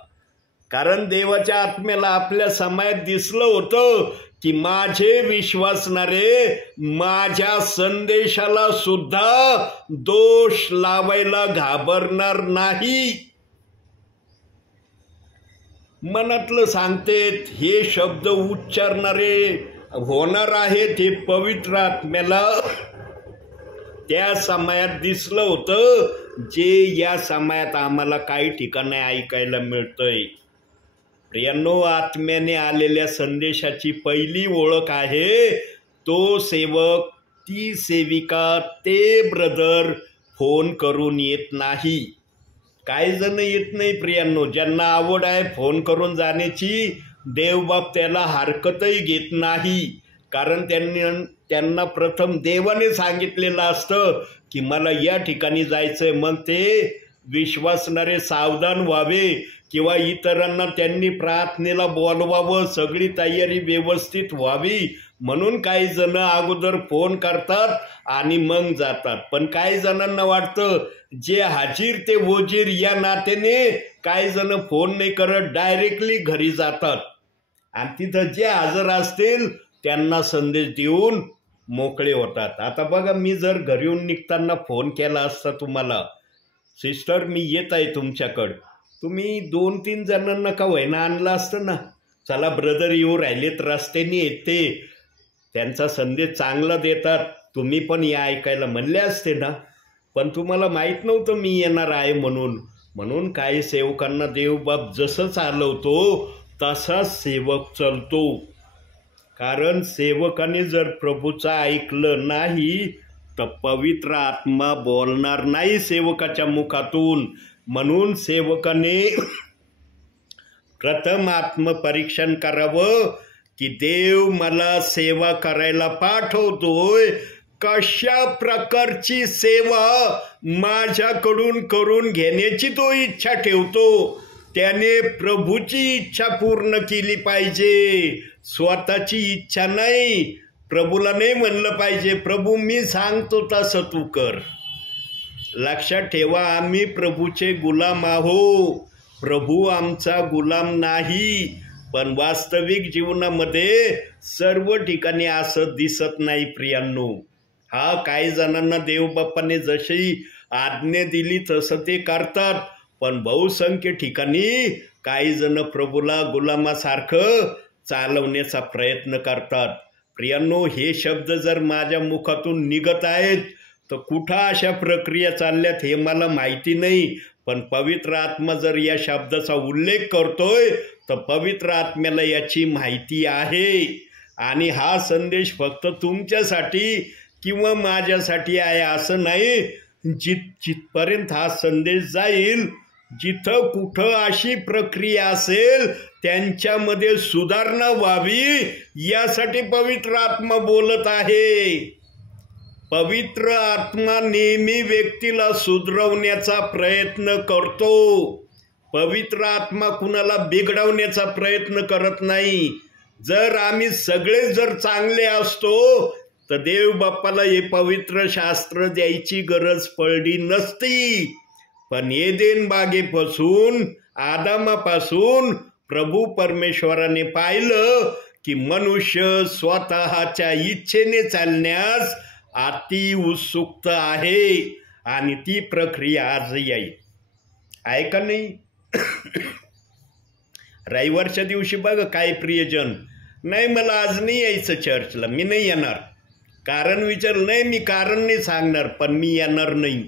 कारण देवाच्या आत्म्याला आपल्या समाजात दिसलं होतं की माझे विश्वासणारे माझ्या संदेशाला सुद्धा दोष लावायला घाबरणार नाही. मनातलं सांगतेत, हे शब्द उच्चारणारे होणार आहे ते पवित्र आत्म्याला त्या समाजात दिसलं होतं, जे या समाजात आम्हाला काही ठिकाणी ऐकायला मिळतंय. प्रियांनो, आत्म्याने आलेल्या संदेशाची पहिली ओळख आहे तो सेवक, ती सेविका, ते ब्रदर फोन करून येत नाही. काही जण येत नाही प्रियांनो. ज्यांना आवड आहे फोन करून जाण्याची, देवबाप त्याला हरकतही घेत नाही. कारण त्यांना प्रथम देवाने सांगितलेलं असतं की मला या ठिकाणी जायचंय. मग ते विश्वासणारे सावधान व्हावे किंवा इतरांना त्यांनी प्रार्थनेला बोलवावं, सगळी तयारी व्यवस्थित व्हावी म्हणून काही जण अगोदर फोन करतात आणि मग जातात. पण काही जणांना वाटतं जे हाजीर ते वजीर या नात्याने काही जण फोन नाही करत, डायरेक्टली घरी जातात आणि तिथं जे हजर असतील त्यांना संदेश देऊन मोकळे होतात. आता बघा, मी जर घरी येऊन निघताना फोन केला असता तुम्हाला सिस्टर मी येत आहे तुमच्याकडं, तुम्ही 2-3 जणांना का होईना आणलं असतं ना. चला ब्रदर येऊ राहिलेत रस्त्याने येते, त्यांचा संदेश चांगला देतात, तुम्ही पण या ऐकायला म्हणले असते ना. पण तुम्हाला माहीत नव्हतं मी येणार आहे म्हणून काही सेवकांना देवबाप जसं चालवतो तसाच सेवक चालतो. कारण सेवकाने जर प्रभूचं ऐकलं नाही तर पवित्र आत्मा बोलणार नाही सेवकाच्या मुखातून. म्हणून सेवकाने प्रथम आत्मपरीक्षण करावं की देव मला सेवा करायला पाठवतोय, कशा प्रकारची सेवा माझ्याकडून करून घेण्याची तो इच्छा ठेवतो. त्याने प्रभूची इच्छा पूर्ण केली पाहिजे, स्वतःची इच्छा नाही. प्रभूला नाही म्हणलं पाहिजे प्रभू मी सांगतो तसं तू कर. लक्षात ठेवा, आम्ही प्रभूचे गुलाम आहो, प्रभू आमचा गुलाम नाही. पण वास्तविक जीवनामध्ये सर्व ठिकाणी असं दिसत नाही प्रियांनो. हा काही जणांना देवबाप्पाने जशी आज्ञा दिली तसं ते करतात, पण बहुसंख्य ठिकाणी काही जण प्रभूला गुलामासारखं चालवण्याचा प्रयत्न करतात. प्रियांनो, हे शब्द जर माझ्या मुखातून निघत आहेत तर कुठं अशा प्रक्रिया चालल्यात हे मला माहिती नाही. पण पवित्र आत्मा जर या शब्दाचा उल्लेख करतोय तर पवित्र आत्म्याला याची माहिती आहे. आणि हा संदेश फक्त तुमच्यासाठी किंवा माझ्यासाठी आहे असं नाही. जिथपर्यंत हा संदेश जाईल, जिथं कुठं अशी प्रक्रिया असेल त्यांच्यामध्ये सुधारणा व्हावी यासाठी पवित्र आत्मा बोलत आहे. पवित्र आत्मा नेहमी व्यक्तीला सुधरवण्याचा प्रयत्न करतो. पवित्र आत्मा कुणाला बिघडवण्याचा प्रयत्न करत नाही. जर आम्ही सगळे जर चांगले असतो तर देव बाप्पाला हे पवित्र शास्त्र द्यायची गरज पडली नसती. पण एदेन बागेपासून आदामापासून प्रभू परमेश्वराने पाहिलं की मनुष्य स्वतःच्या इच्छेने चालण्यास अति उत्सुक आहे आणि ती प्रक्रिया आजही आहे का नाही. रविवारच्या दिवशी बघा काय प्रियजन, नाही मला आज नाही यायचं चर्चला, मी नाही येणार. कारण विचारलं नाही, मी कारण नाही सांगणार पण मी येणार नाही.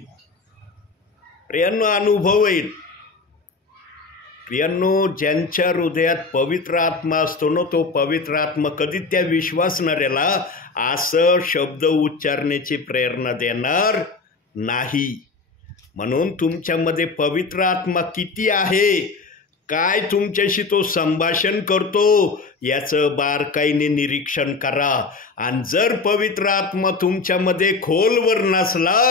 प्रियांनो, अनुभव येईल. प्रियांनो, ज्यांच्या हृदयात पवित्र आत्मा असतो ना, तो पवित्र आत्मा कधी त्या विश्वासणाऱ्याला असं शब्द उच्चारण्याची प्रेरणा देणार नाही. म्हणून तुमच्यामध्ये पवित्र आत्मा किती आहे, काय तुमच्याशी तो संभाषण करतो याचं बारकाईने निरीक्षण करा. आणि जर पवित्र आत्मा तुमच्यामध्ये खोलवर नसला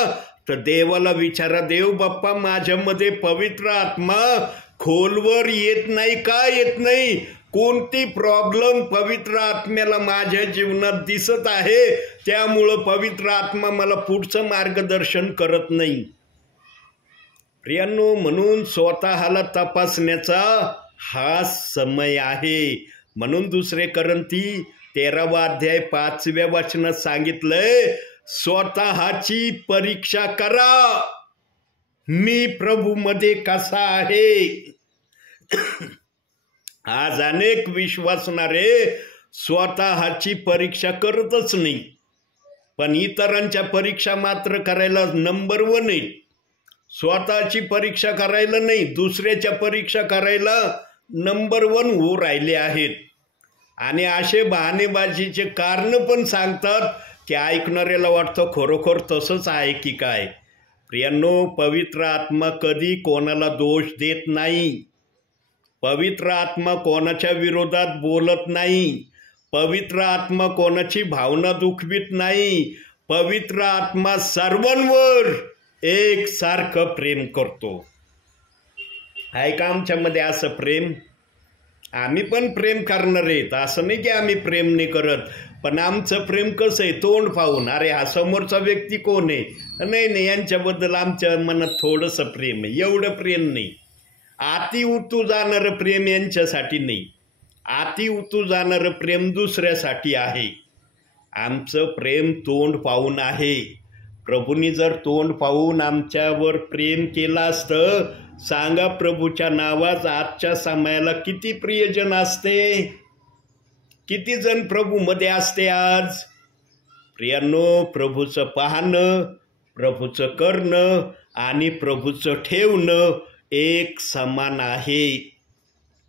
तर देवाला विचारा, देव बाप्पा माझ्यामध्ये पवित्र आत्मा खोलवर येत नाही का येत नाही, कोणती प्रॉब्लेम पवित्र आत्म्याला माझ्या जीवनात दिसत आहे त्यामुळं पवित्र आत्मा मला पुढचं मार्गदर्शन करत नाही. प्रियांनो, म्हणून स्वतःला तपासण्याचा हा समय आहे. म्हणून 2 करंथी 13वा अध्याय 5व्या वचनात सांगितलंय, स्वतःची परीक्षा करा, मी प्रभूमध्ये कसा आहे. आज अनेक विश्वासणारे स्वतःची परीक्षा करतच नाही, पण इतरांच्या परीक्षा मात्र करायला नंबर 1 आहे. स्वतःची परीक्षा करायला नाही, दुसऱ्याच्या परीक्षा करायला नंबर 1 होऊ राहिले आहेत. आणि असे बहाणेबाजीचे कारण पण सांगतात की ऐकणाऱ्याला वाटतं खरोखर तसंच आहे की काय. प्रियांनो, पवित्र आत्मा कधी कोणाला दोष देत नाही. पवित्र आत्मा कोणाच्या विरोधात बोलत नाही. पवित्र आत्मा कोणाची भावना दुखवित नाही. पवित्र आत्मा सर्वांवर एकसारखं प्रेम करतो. आहे का आमच्यामध्ये असं प्रेम? आम्ही पण प्रेम करणार आहेत, असं नाही की आम्ही प्रेम नाही करत, पण आमचं प्रेम कसं आहे, तोंड पाहून, अरे हा समोरचा व्यक्ती कोण आहे, नाही यांच्याबद्दल आमच्या मनात थोडंसं प्रेम आहे, एवढं प्रेम नाही. आती उतू जाणारं प्रेम यांच्यासाठी नाही, आती उतू जाणारं प्रेम दुसऱ्यासाठी आहे. आमचं प्रेम तोंड पाहून आहे. प्रभूंनी जर तोंड पाहून आमच्यावर प्रेम केलं असतं, सांगा प्रभूच्या नावात आजच्या समयाला किती प्रियजन असते, किती जण प्रभूमध्ये असते आज. प्रियांनो, प्रभूचं पाहणं, प्रभूचं करणं आणि प्रभूचं ठेवणं एक समान आहे.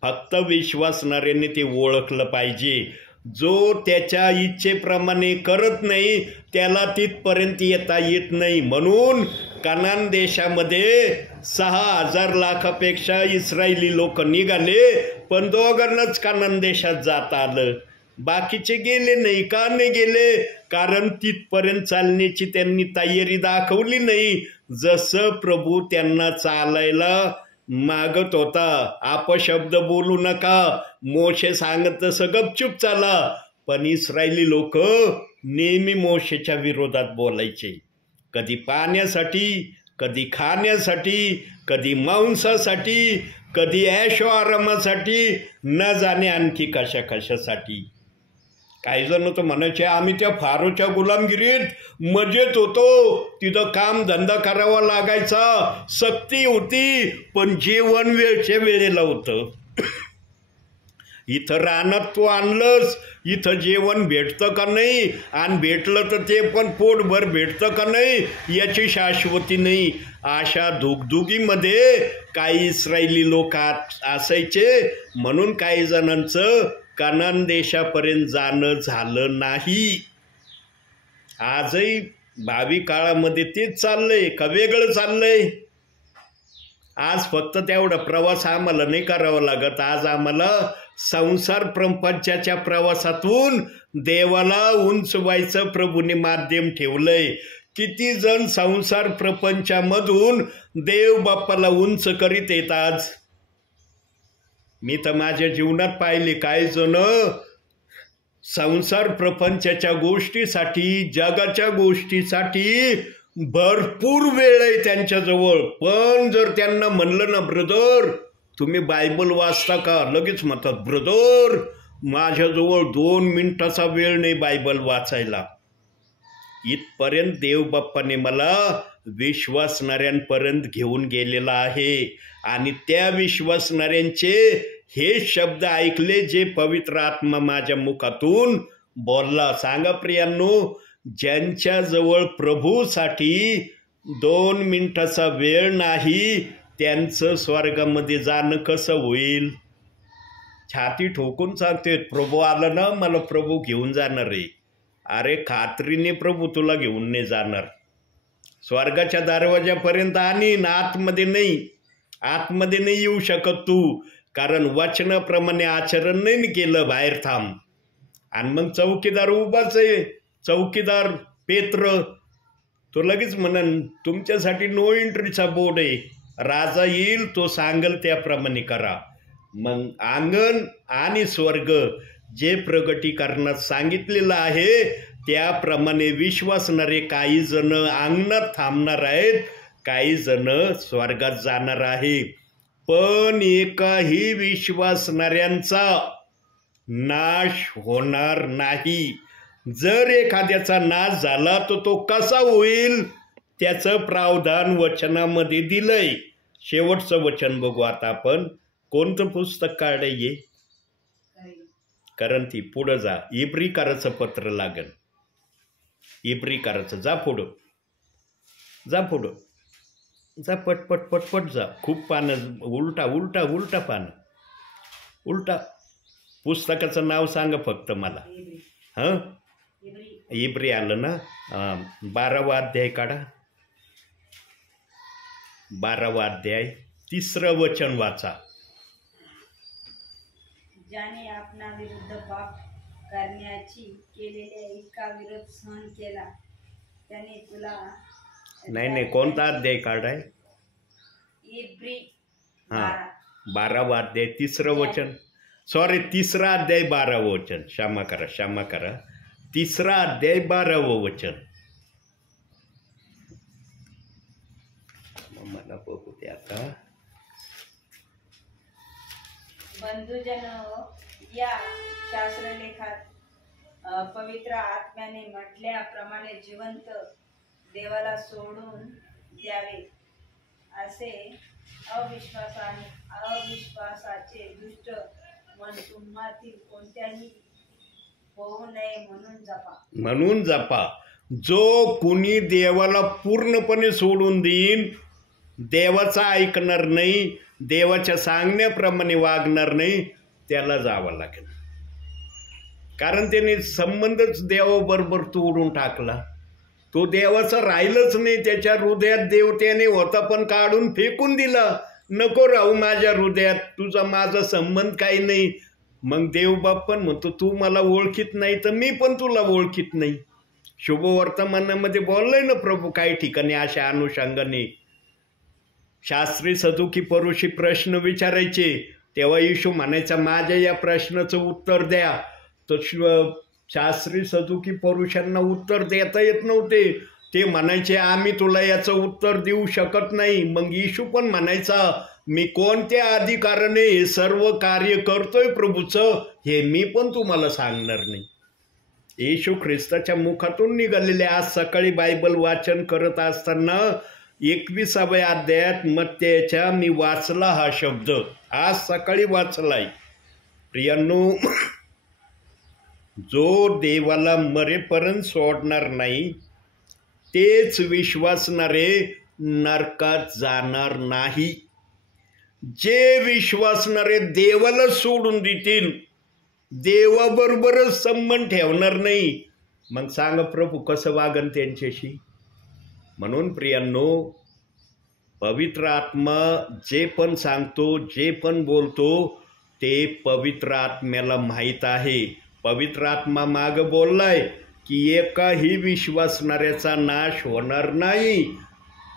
फक्त विश्वासणाऱ्यांनी ते ओळखलं पाहिजे. जो त्याच्या इच्छेप्रमाणे करत नाही त्याला तिथपर्यंत येता येत नाही. म्हणून कनान देशामध्ये 6,000 लाखापेक्षा इस्रायली लोक निघाले, पण दोघांनाच कनान देशात जाता आलं, बाकीचे गेले नाही. का नाही गेले? कारण तिथपर्यंत चालण्याची त्यांनी तयारी दाखवली नाही. जसं प्रभू त्यांना चालायला मागत होता, अपशब्द बोलू नका, मोशे सांगत तसं गपचूप चाला, पण इस्रायली लोक नेहमी मोशेच्या विरोधात बोलायचे. कधी पाण्यासाठी, कधी खाण्यासाठी, कधी मांसासाठी, कधी ऐशो आरामासाठी, न जाणे आणखी कशा कशासाठी. काही जण तर म्हणायचे आम्ही त्या फारोच्या गुलामगिरीत मजेत होतो, तिथं काम धंदा करावा लागायचा, सक्ती होती, पण जेवण वेळच्या वेळेला होतं. इथं रानात तू आणलंस, इथं जेवण भेटतं का नाही, आणि भेटलं तर ते पण पोटभर भेटतं का नाही याची शाश्वती नाही. अशा दुगदुगीमध्ये काही इस्रायली लोक असायचे. म्हणून काही जणांचं कनान देशापर्यंत जाणं झालं नाही. आजही भावी काळामध्ये तेच चाललंय का वेगळं चाललंय? आज फक्त तेवढा प्रवास आम्हाला नाही करावा लागत. आज आम्हाला संसार प्रपंचाच्या प्रवासातून देवाला उंचवायचं प्रभूने माध्यम ठेवलंय. किती जण संसार प्रपंचामधून देव बाप्पाला उंच करीत येतात. मी तर माझ्या जीवनात पाहिले काही जण संसार प्रपंचाच्या गोष्टीसाठी, जगाच्या गोष्टीसाठी भरपूर वेळ आहे त्यांच्याजवळ, पण जर त्यांना म्हणलं ना ब्रदर तुम्ही बायबल वाचता का, लगेच म्हणतात ब्रदर माझ्याजवळ 2 मिनिटाचा वेळ नाही बायबल वाचायला. इथपर्यंत देवबाप्पाने मला विश्वासणाऱ्यांपर्यंत घेऊन गेलेला आहे. आणि त्या विश्वासणाऱ्यांचे हे शब्द ऐकले जे पवित्र आत्मा माझ्या मुखातून बोलला. सांगा प्रियांनो, ज्यांच्याजवळ प्रभूसाठी 2 मिनिटाचा वेळ नाही त्यांचं स्वर्गामध्ये जाणं कसं होईल? छाती ठोकून सांगते प्रभू आलं ना, मला प्रभू घेऊन जाणार आहे. अरे खात्रीने प्रभू तुला घेऊन नाही जाणार. स्वर्गाच्या दरवाजापर्यंत आणीन, आतमध्ये नाही. आतमध्ये नाही येऊ शकत तू, कारण वचनाप्रमाणे आचरण नाही केलं. बाहेर थांब. आणि मग चौकीदार उभाच आहे, चौकीदार पेत्र, तो लगेच म्हणन तुमच्यासाठी नो एंट्रीचा बोर्ड आहे. राजा येईल, तो सांगल त्याप्रमाणे करा. मग अंगण आणि स्वर्ग जे प्रगटीकरणात सांगितलेलं आहे त्याप्रमाणे विश्वासणारे काही जण अंगणात थांबणार आहेत, काही जण स्वर्गात जाणार आहे. पण एकाही विश्वासणाऱ्यांचा नाश होणार नाही. जर एखाद्याचा नाश झाला तर तो कसा होईल त्याचं प्रावधान वचनामध्ये दिलंय. शेवटचं वचन बघू आता आपण. कोणतं पुस्तक काढायचे? कारण ती पुढं जा. इब्रीकराचं पत्र लागेल. इब्रीकराचं जा पुढं, जा पुढं, जा पटपट पटपट जा. खूप पानं, उलटा उलटा उलटा पानं, उलटा. पुस्तकाचं नाव सांगा फक्त मला. हां, इब्री आलं ना. 12वा अध्याय काढा. 12वा अध्याय 3रं वचन वाचा. ज्याने आपणा विरुद्ध पाप करण्याची केलेल्या इतका विरोध सहन केला त्याने तुला. नाही कोणता अध्याय काढाय? इब्री. हां, 12वा अध्याय 3रं वचन. सॉरी, 3रा अध्याय 12वं वचन. क्षमा करा, क्षमा करा. 3रा अध्याय 12वं वचन. मला बघू दे आता. बंधुजन, या शास्त्रलेखात पवित्र आत्म्याने म्हटल्याप्रमाणे जिवंत देवाला सोडून द्यावे असे अविश्वासाचे दुष्ट मन तुम्हातील कोणत्याही होऊ नये म्हणून जपा. जो कुणी देवाला पूर्णपणे सोडून देईन, देवाचा ऐकणार नाही, देवाच्या सांगण्याप्रमाणे वागणार नाही, त्याला जावं लागेल. कारण त्याने संबंधच देवाबरोबर तोडून टाकला. तो देवाचा राहिलंच नाही. त्याच्या हृदयात देव त्याने होता पण काढून फेकून दिला. नको राहू माझ्या हृदयात, तुझा माझा संबंध काही नाही. मग देवबाप पण म्हणतो तू मला ओळखीत नाही तर मी पण तुला ओळखीत नाही. शुभवर्तमानामध्ये बोललंय ना प्रभू काही ठिकाणी अशा अनुषंगाने. शास्त्री सदुकी परुषी प्रश्न विचारायचे तेव्हा येशू म्हणायचा माझ्या या प्रश्नाचं उत्तर द्या. तर शास्त्री सदुकी परुषांना उत्तर देता येत नव्हते. ते म्हणायचे आम्ही तुला याचं उत्तर देऊ शकत नाही. मग येशू पण म्हणायचा मी कोणत्या अधिकाराने हे सर्व कार्य करतोय प्रभूचं हे मी पण तुम्हाला सांगणार नाही. येशू ख्रिस्ताच्या मुखातून निघालेले आज सकाळी बायबल वाचन करत असताना 21व्या अध्यायात मत्तेच्या मी वाचला हा शब्द, आज सकाळी वाचलाय. प्रियांनो, जो देवाला मरेपर्यंत सोडणार नाही तेच विश्वासणारे नरकात जाणार नाही. जे विश्वासणारे देवाला सोडून देतील, देवाबरोबरच संबंध ठेवणार नाही, मग सांग प्रभू कसं वागन त्यांच्याशी. म्हणून प्रियांनो, पवित्र आत्मा जे पण सांगतो, जे पण बोलतो ते पवित्र आत्म्याला माहीत आहे. पवित्र आत्मा माग बोललाय की एकाही विश्वासणाऱ्याचा नाश होणार नाही.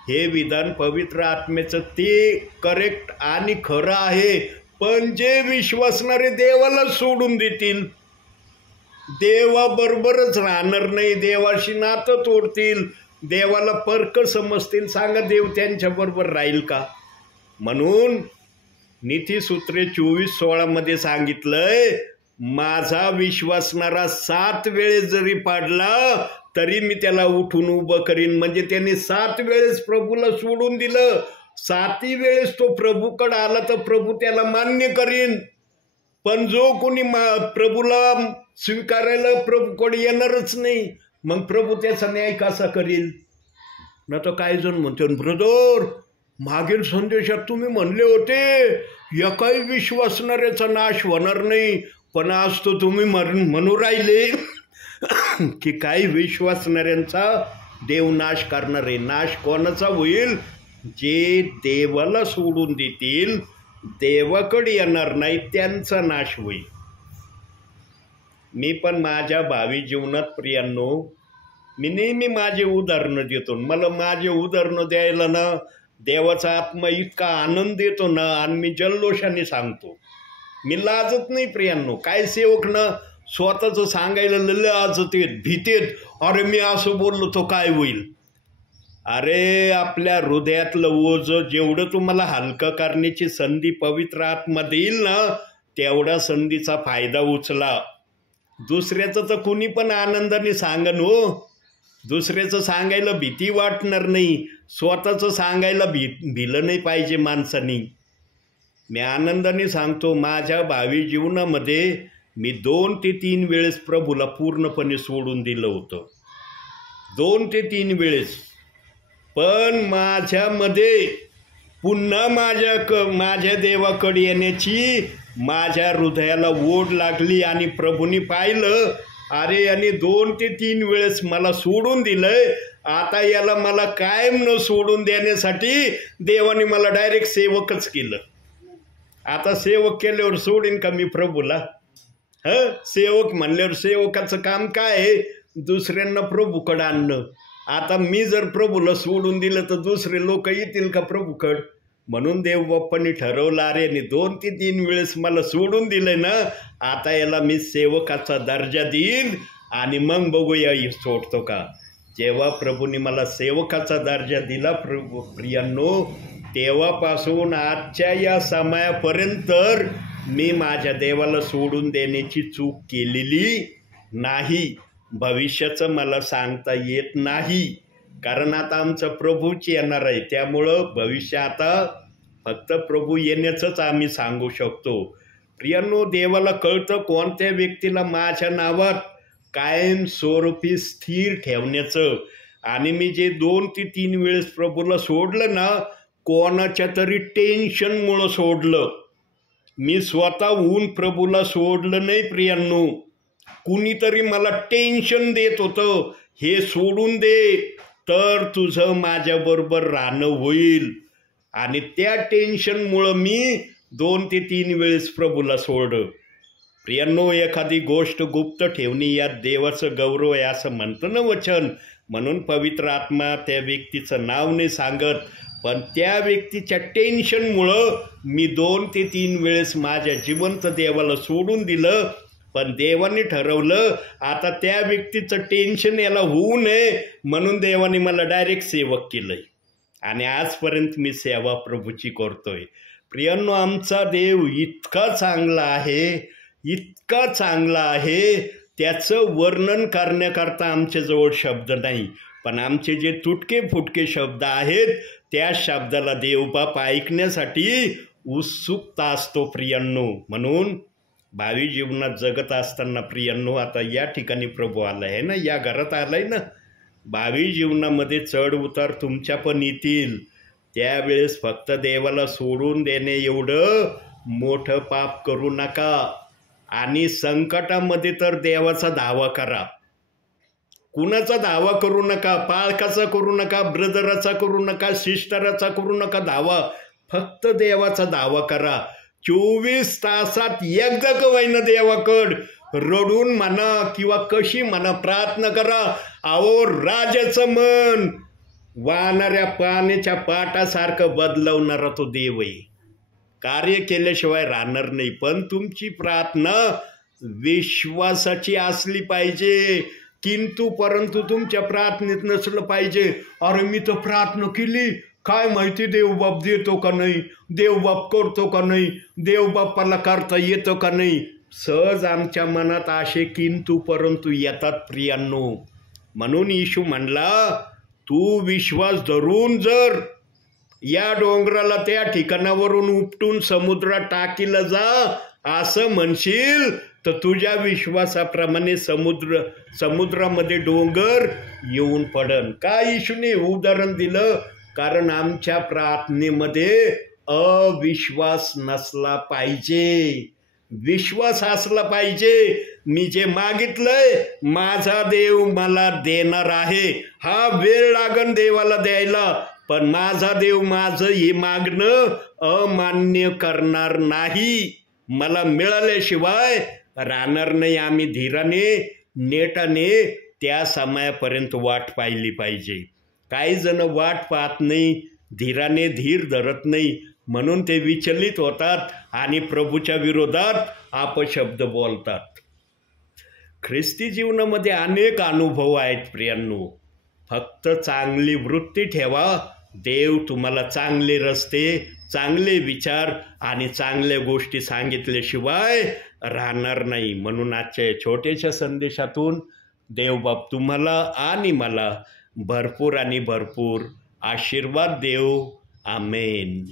हे विधान पवित्र आत्म्याचं ते करेक्ट आणि खरं आहे. पण जे विश्वासणारे देवाला सोडून देतील, देवाबरोबरच राहणार नाही, देवाशी नातं तोडतील, देवाला परक समजतील, सांगा देव त्यांच्याबरोबर राहील का? म्हणून नीतिसूत्रे 24:16 सांगितलंय माझा विश्वासणारा 7 वेळेस जरी पडला तरी मी त्याला उठून उभं करीन. म्हणजे त्याने 7 वेळेस प्रभूला सोडून दिलं, 7ही वेळेस तो प्रभूकडे आला तर प्रभू त्याला मान्य करीन. पण जो कोणी प्रभूला स्वीकारायला प्रभूकडे येणारच नाही, मग प्रभू त्याचा न्याय कसा करील? न तर काही जण म्हणतो ब्रदर मागील संदेशात तुम्ही म्हणले होते एकाही विश्वासणाऱ्याचा नाश होणार नाही, पण आज तो तुम्ही म्हणू राहिले की काही विश्वासणाऱ्यांचा देव नाश करणार आहे. नाश कोणाचा होईल? जे देवाला सोडून देतील, देवाकडे येणार नाही, त्यांचा नाश होईल. मी पण माझ्या भावी जीवनात प्रियांनो, मी नेहमी माझे उदाहरणं देतो. मला माझे उदाहरणं द्यायला ना देवाचा आत्मा इतका आनंद देतो ना, आणि मी जल्लोषाने सांगतो, मी लाजत नाही प्रियांनो. काय सेवक ना स्वतःचं सांगायला लाजत येत, भीतेत, अरे मी असं बोललो तो काय होईल. अरे आपल्या हृदयातलं ओझं जेवढं तुम्हाला हलकं करण्याची संधी पवित्र आत्मा देईल ना, तेवढा संधीचा फायदा उचला. दुसऱ्याचं तर कुणी पण आनंदाने सांगन हो, दुसऱ्याचं सांगायला भीती वाटणार नाही, स्वतःचं सांगायला भिलं नाही पाहिजे माणसांनी. मी आनंदाने सांगतो, माझ्या भावी जीवनामध्ये मी 2 ते 3 वेळेस प्रभूला पूर्णपणे सोडून दिलं होतं, 2 ते 3 वेळेस. पण माझ्यामध्ये पुन्हा माझ्या देवाकडे येण्याची माझ्या हृदयाला ओढ लागली आणि प्रभूंनी पाहिलं अरे याने 2 ते 3 वेळेस मला सोडून दिलंय, आता याला मला कायम न सोडून देण्यासाठी देवाने मला डायरेक्ट सेवकच केलं. आता सेवक केल्यावर सोडीन का मी प्रभूला? सेवक म्हणल्यावर सेवकाचं काम काय आहे? दुसऱ्यांना प्रभूकडं आणणं. आता मी जर प्रभूला सोडून दिलं तर दुसरे लोक येतील का प्रभूकड? म्हणून देवबाप्पांनी ठरवलं अरे 2 ते 3 वेळेस मला सोडून दिलंय ना, आता याला मी सेवकाचा दर्जा देईन आणि मग बघूया सोडतो का. जेव्हा प्रभूंनी मला सेवकाचा दर्जा दिला प्रियांनो, तेव्हापासून आजच्या या समयापर्यंत मी माझ्या देवाला सोडून देण्याची चूक केलेली नाही. भविष्याचं मला सांगता येत नाही, कारण आता आमचं प्रभूच येणार आहे. त्यामुळं भविष्य आता फक्त प्रभू येण्याचंच आम्ही सांगू शकतो. प्रियांनो, देवाला कळतं कोणत्या व्यक्तीला माझ्या नावात कायमस्वरूपी स्थिर ठेवण्याचं. आणि मी जे 2 ते 3 वेळेस प्रभूला सोडलं ना, कोणाच्या तरी टेन्शनमुळं सोडलं. मी स्वतःहून प्रभूला सोडलं नाही प्रियांनो. कुणीतरी मला टेन्शन देत होतं, हे सोडून दे तर तुझं माझ्याबरोबर राहणं होईल. आणि त्या टेन्शनमुळं मी 2 ते 3 वेळेस प्रभूला सोडलं. प्रियांनो, एखादी गोष्ट गुप्त ठेवणी यात देवाचं गौरव आहे असं म्हणतं ना वचन. म्हणून पवित्र आत्मा त्या व्यक्तीचं नाव नाही सांगत, पण त्या व्यक्तीच्या टेन्शनमुळं मी 2 ते 3 वेळेस माझ्या जिवंत देवाला सोडून दिलं. पण देवाने ठरवलं आता त्या व्यक्तीचं टेन्शन याला होऊ नये, म्हणून देवाने मला डायरेक्ट सेवक केलंय. आणि आजपर्यंत मी सेवा प्रभूची करतोय. प्रियांनो, आमचा देव इतका चांगला आहे, इतका चांगला आहे, त्याचं वर्णन करण्याकरता आमच्याजवळ शब्द नाही. पण आमचे जे तुटके फुटके शब्द आहेत त्या शब्दाला देवबाप ऐकण्यासाठी उत्सुकता असतो प्रियांनो. म्हणून भावी जीवनात जगत असताना प्रियांनो, आता या ठिकाणी प्रभू आला आहे ना, या घरात आलाय ना, भावी जीवनामध्ये चढ उतार तुमच्या पण येतील. त्यावेळेस फक्त देवाला सोडून देणे एवढं मोठं पाप करू नका. आणि संकटामध्ये तर देवाचा धावा करा. कुणाचा धावा करू नका, पालकाचा करू नका, ब्रदराचा करू नका, सिस्टराचा करू नका धावा. फक्त देवाचा धावा करा. 24 तासात एकदा का होईना देवाकड रडून म्हणा किंवा कशी म्हणा प्रार्थना करा. अहो, राजाचं मन वाहणाऱ्या पाण्याच्या पाटासारखं बदलवणारा तो देव आहे. कार्य केल्याशिवाय राहणार नाही. पण तुमची प्रार्थना विश्वासाची असली पाहिजे. किंतु परंतु तुमच्या प्रार्थनेत नसलं पाहिजे, अरे मी तर प्रार्थना केली, काय माहिती देवबाप देतो का नाही, देवबाप करतो का नाही, देवबापाला करता येतं का नाही. सहज आमच्या मनात असे किंतु परंतु येतात प्रियांनो. म्हणून येशू म्हणला, तू विश्वास धरून जर या डोंगराला त्या ठिकाणावरून उपटून समुद्रात टाकीला जा असं म्हणशील तर तुझ्या विश्वासाप्रमाणे समुद्रामध्ये डोंगर येऊन पडन. काय येशूने उदाहरण दिलं? कारण आमच्या प्रार्थनेमध्ये अविश्वास नसला पाहिजे, विश्वास असला पाहिजे. मी जे मागितलंय माझा देव मला देणार आहे. हा वेळ लागन देवाला द्यायला, पण माझा देव माझं हे मागणं अमान्य करणार नाही. मला मिळाल्याशिवाय राहणार नाही. आम्ही धीराने नेटाने त्या समयापर्यंत वाट पाहिली पाहिजे. काही जण वाट पाहत नाही, धीराने धीर धरत नाही, म्हणून ते विचलित होतात आणि प्रभूच्या विरोधात अपशब्द बोलतात. ख्रिस्ती जीवनामध्ये अनेक अनुभव आहेत प्रियांनो. फक्त चांगली वृत्ती ठेवा. देव तुम्हाला चांगले रस्ते, चांगले विचार आणि चांगल्या गोष्टी सांगितल्याशिवाय राहणार नाही. म्हणून आजच्या छोट्याशा संदेशातून देवबाप तुम्हाला आणि मला भरपूर आणि भरपूर आशीर्वाद देव. आमेन.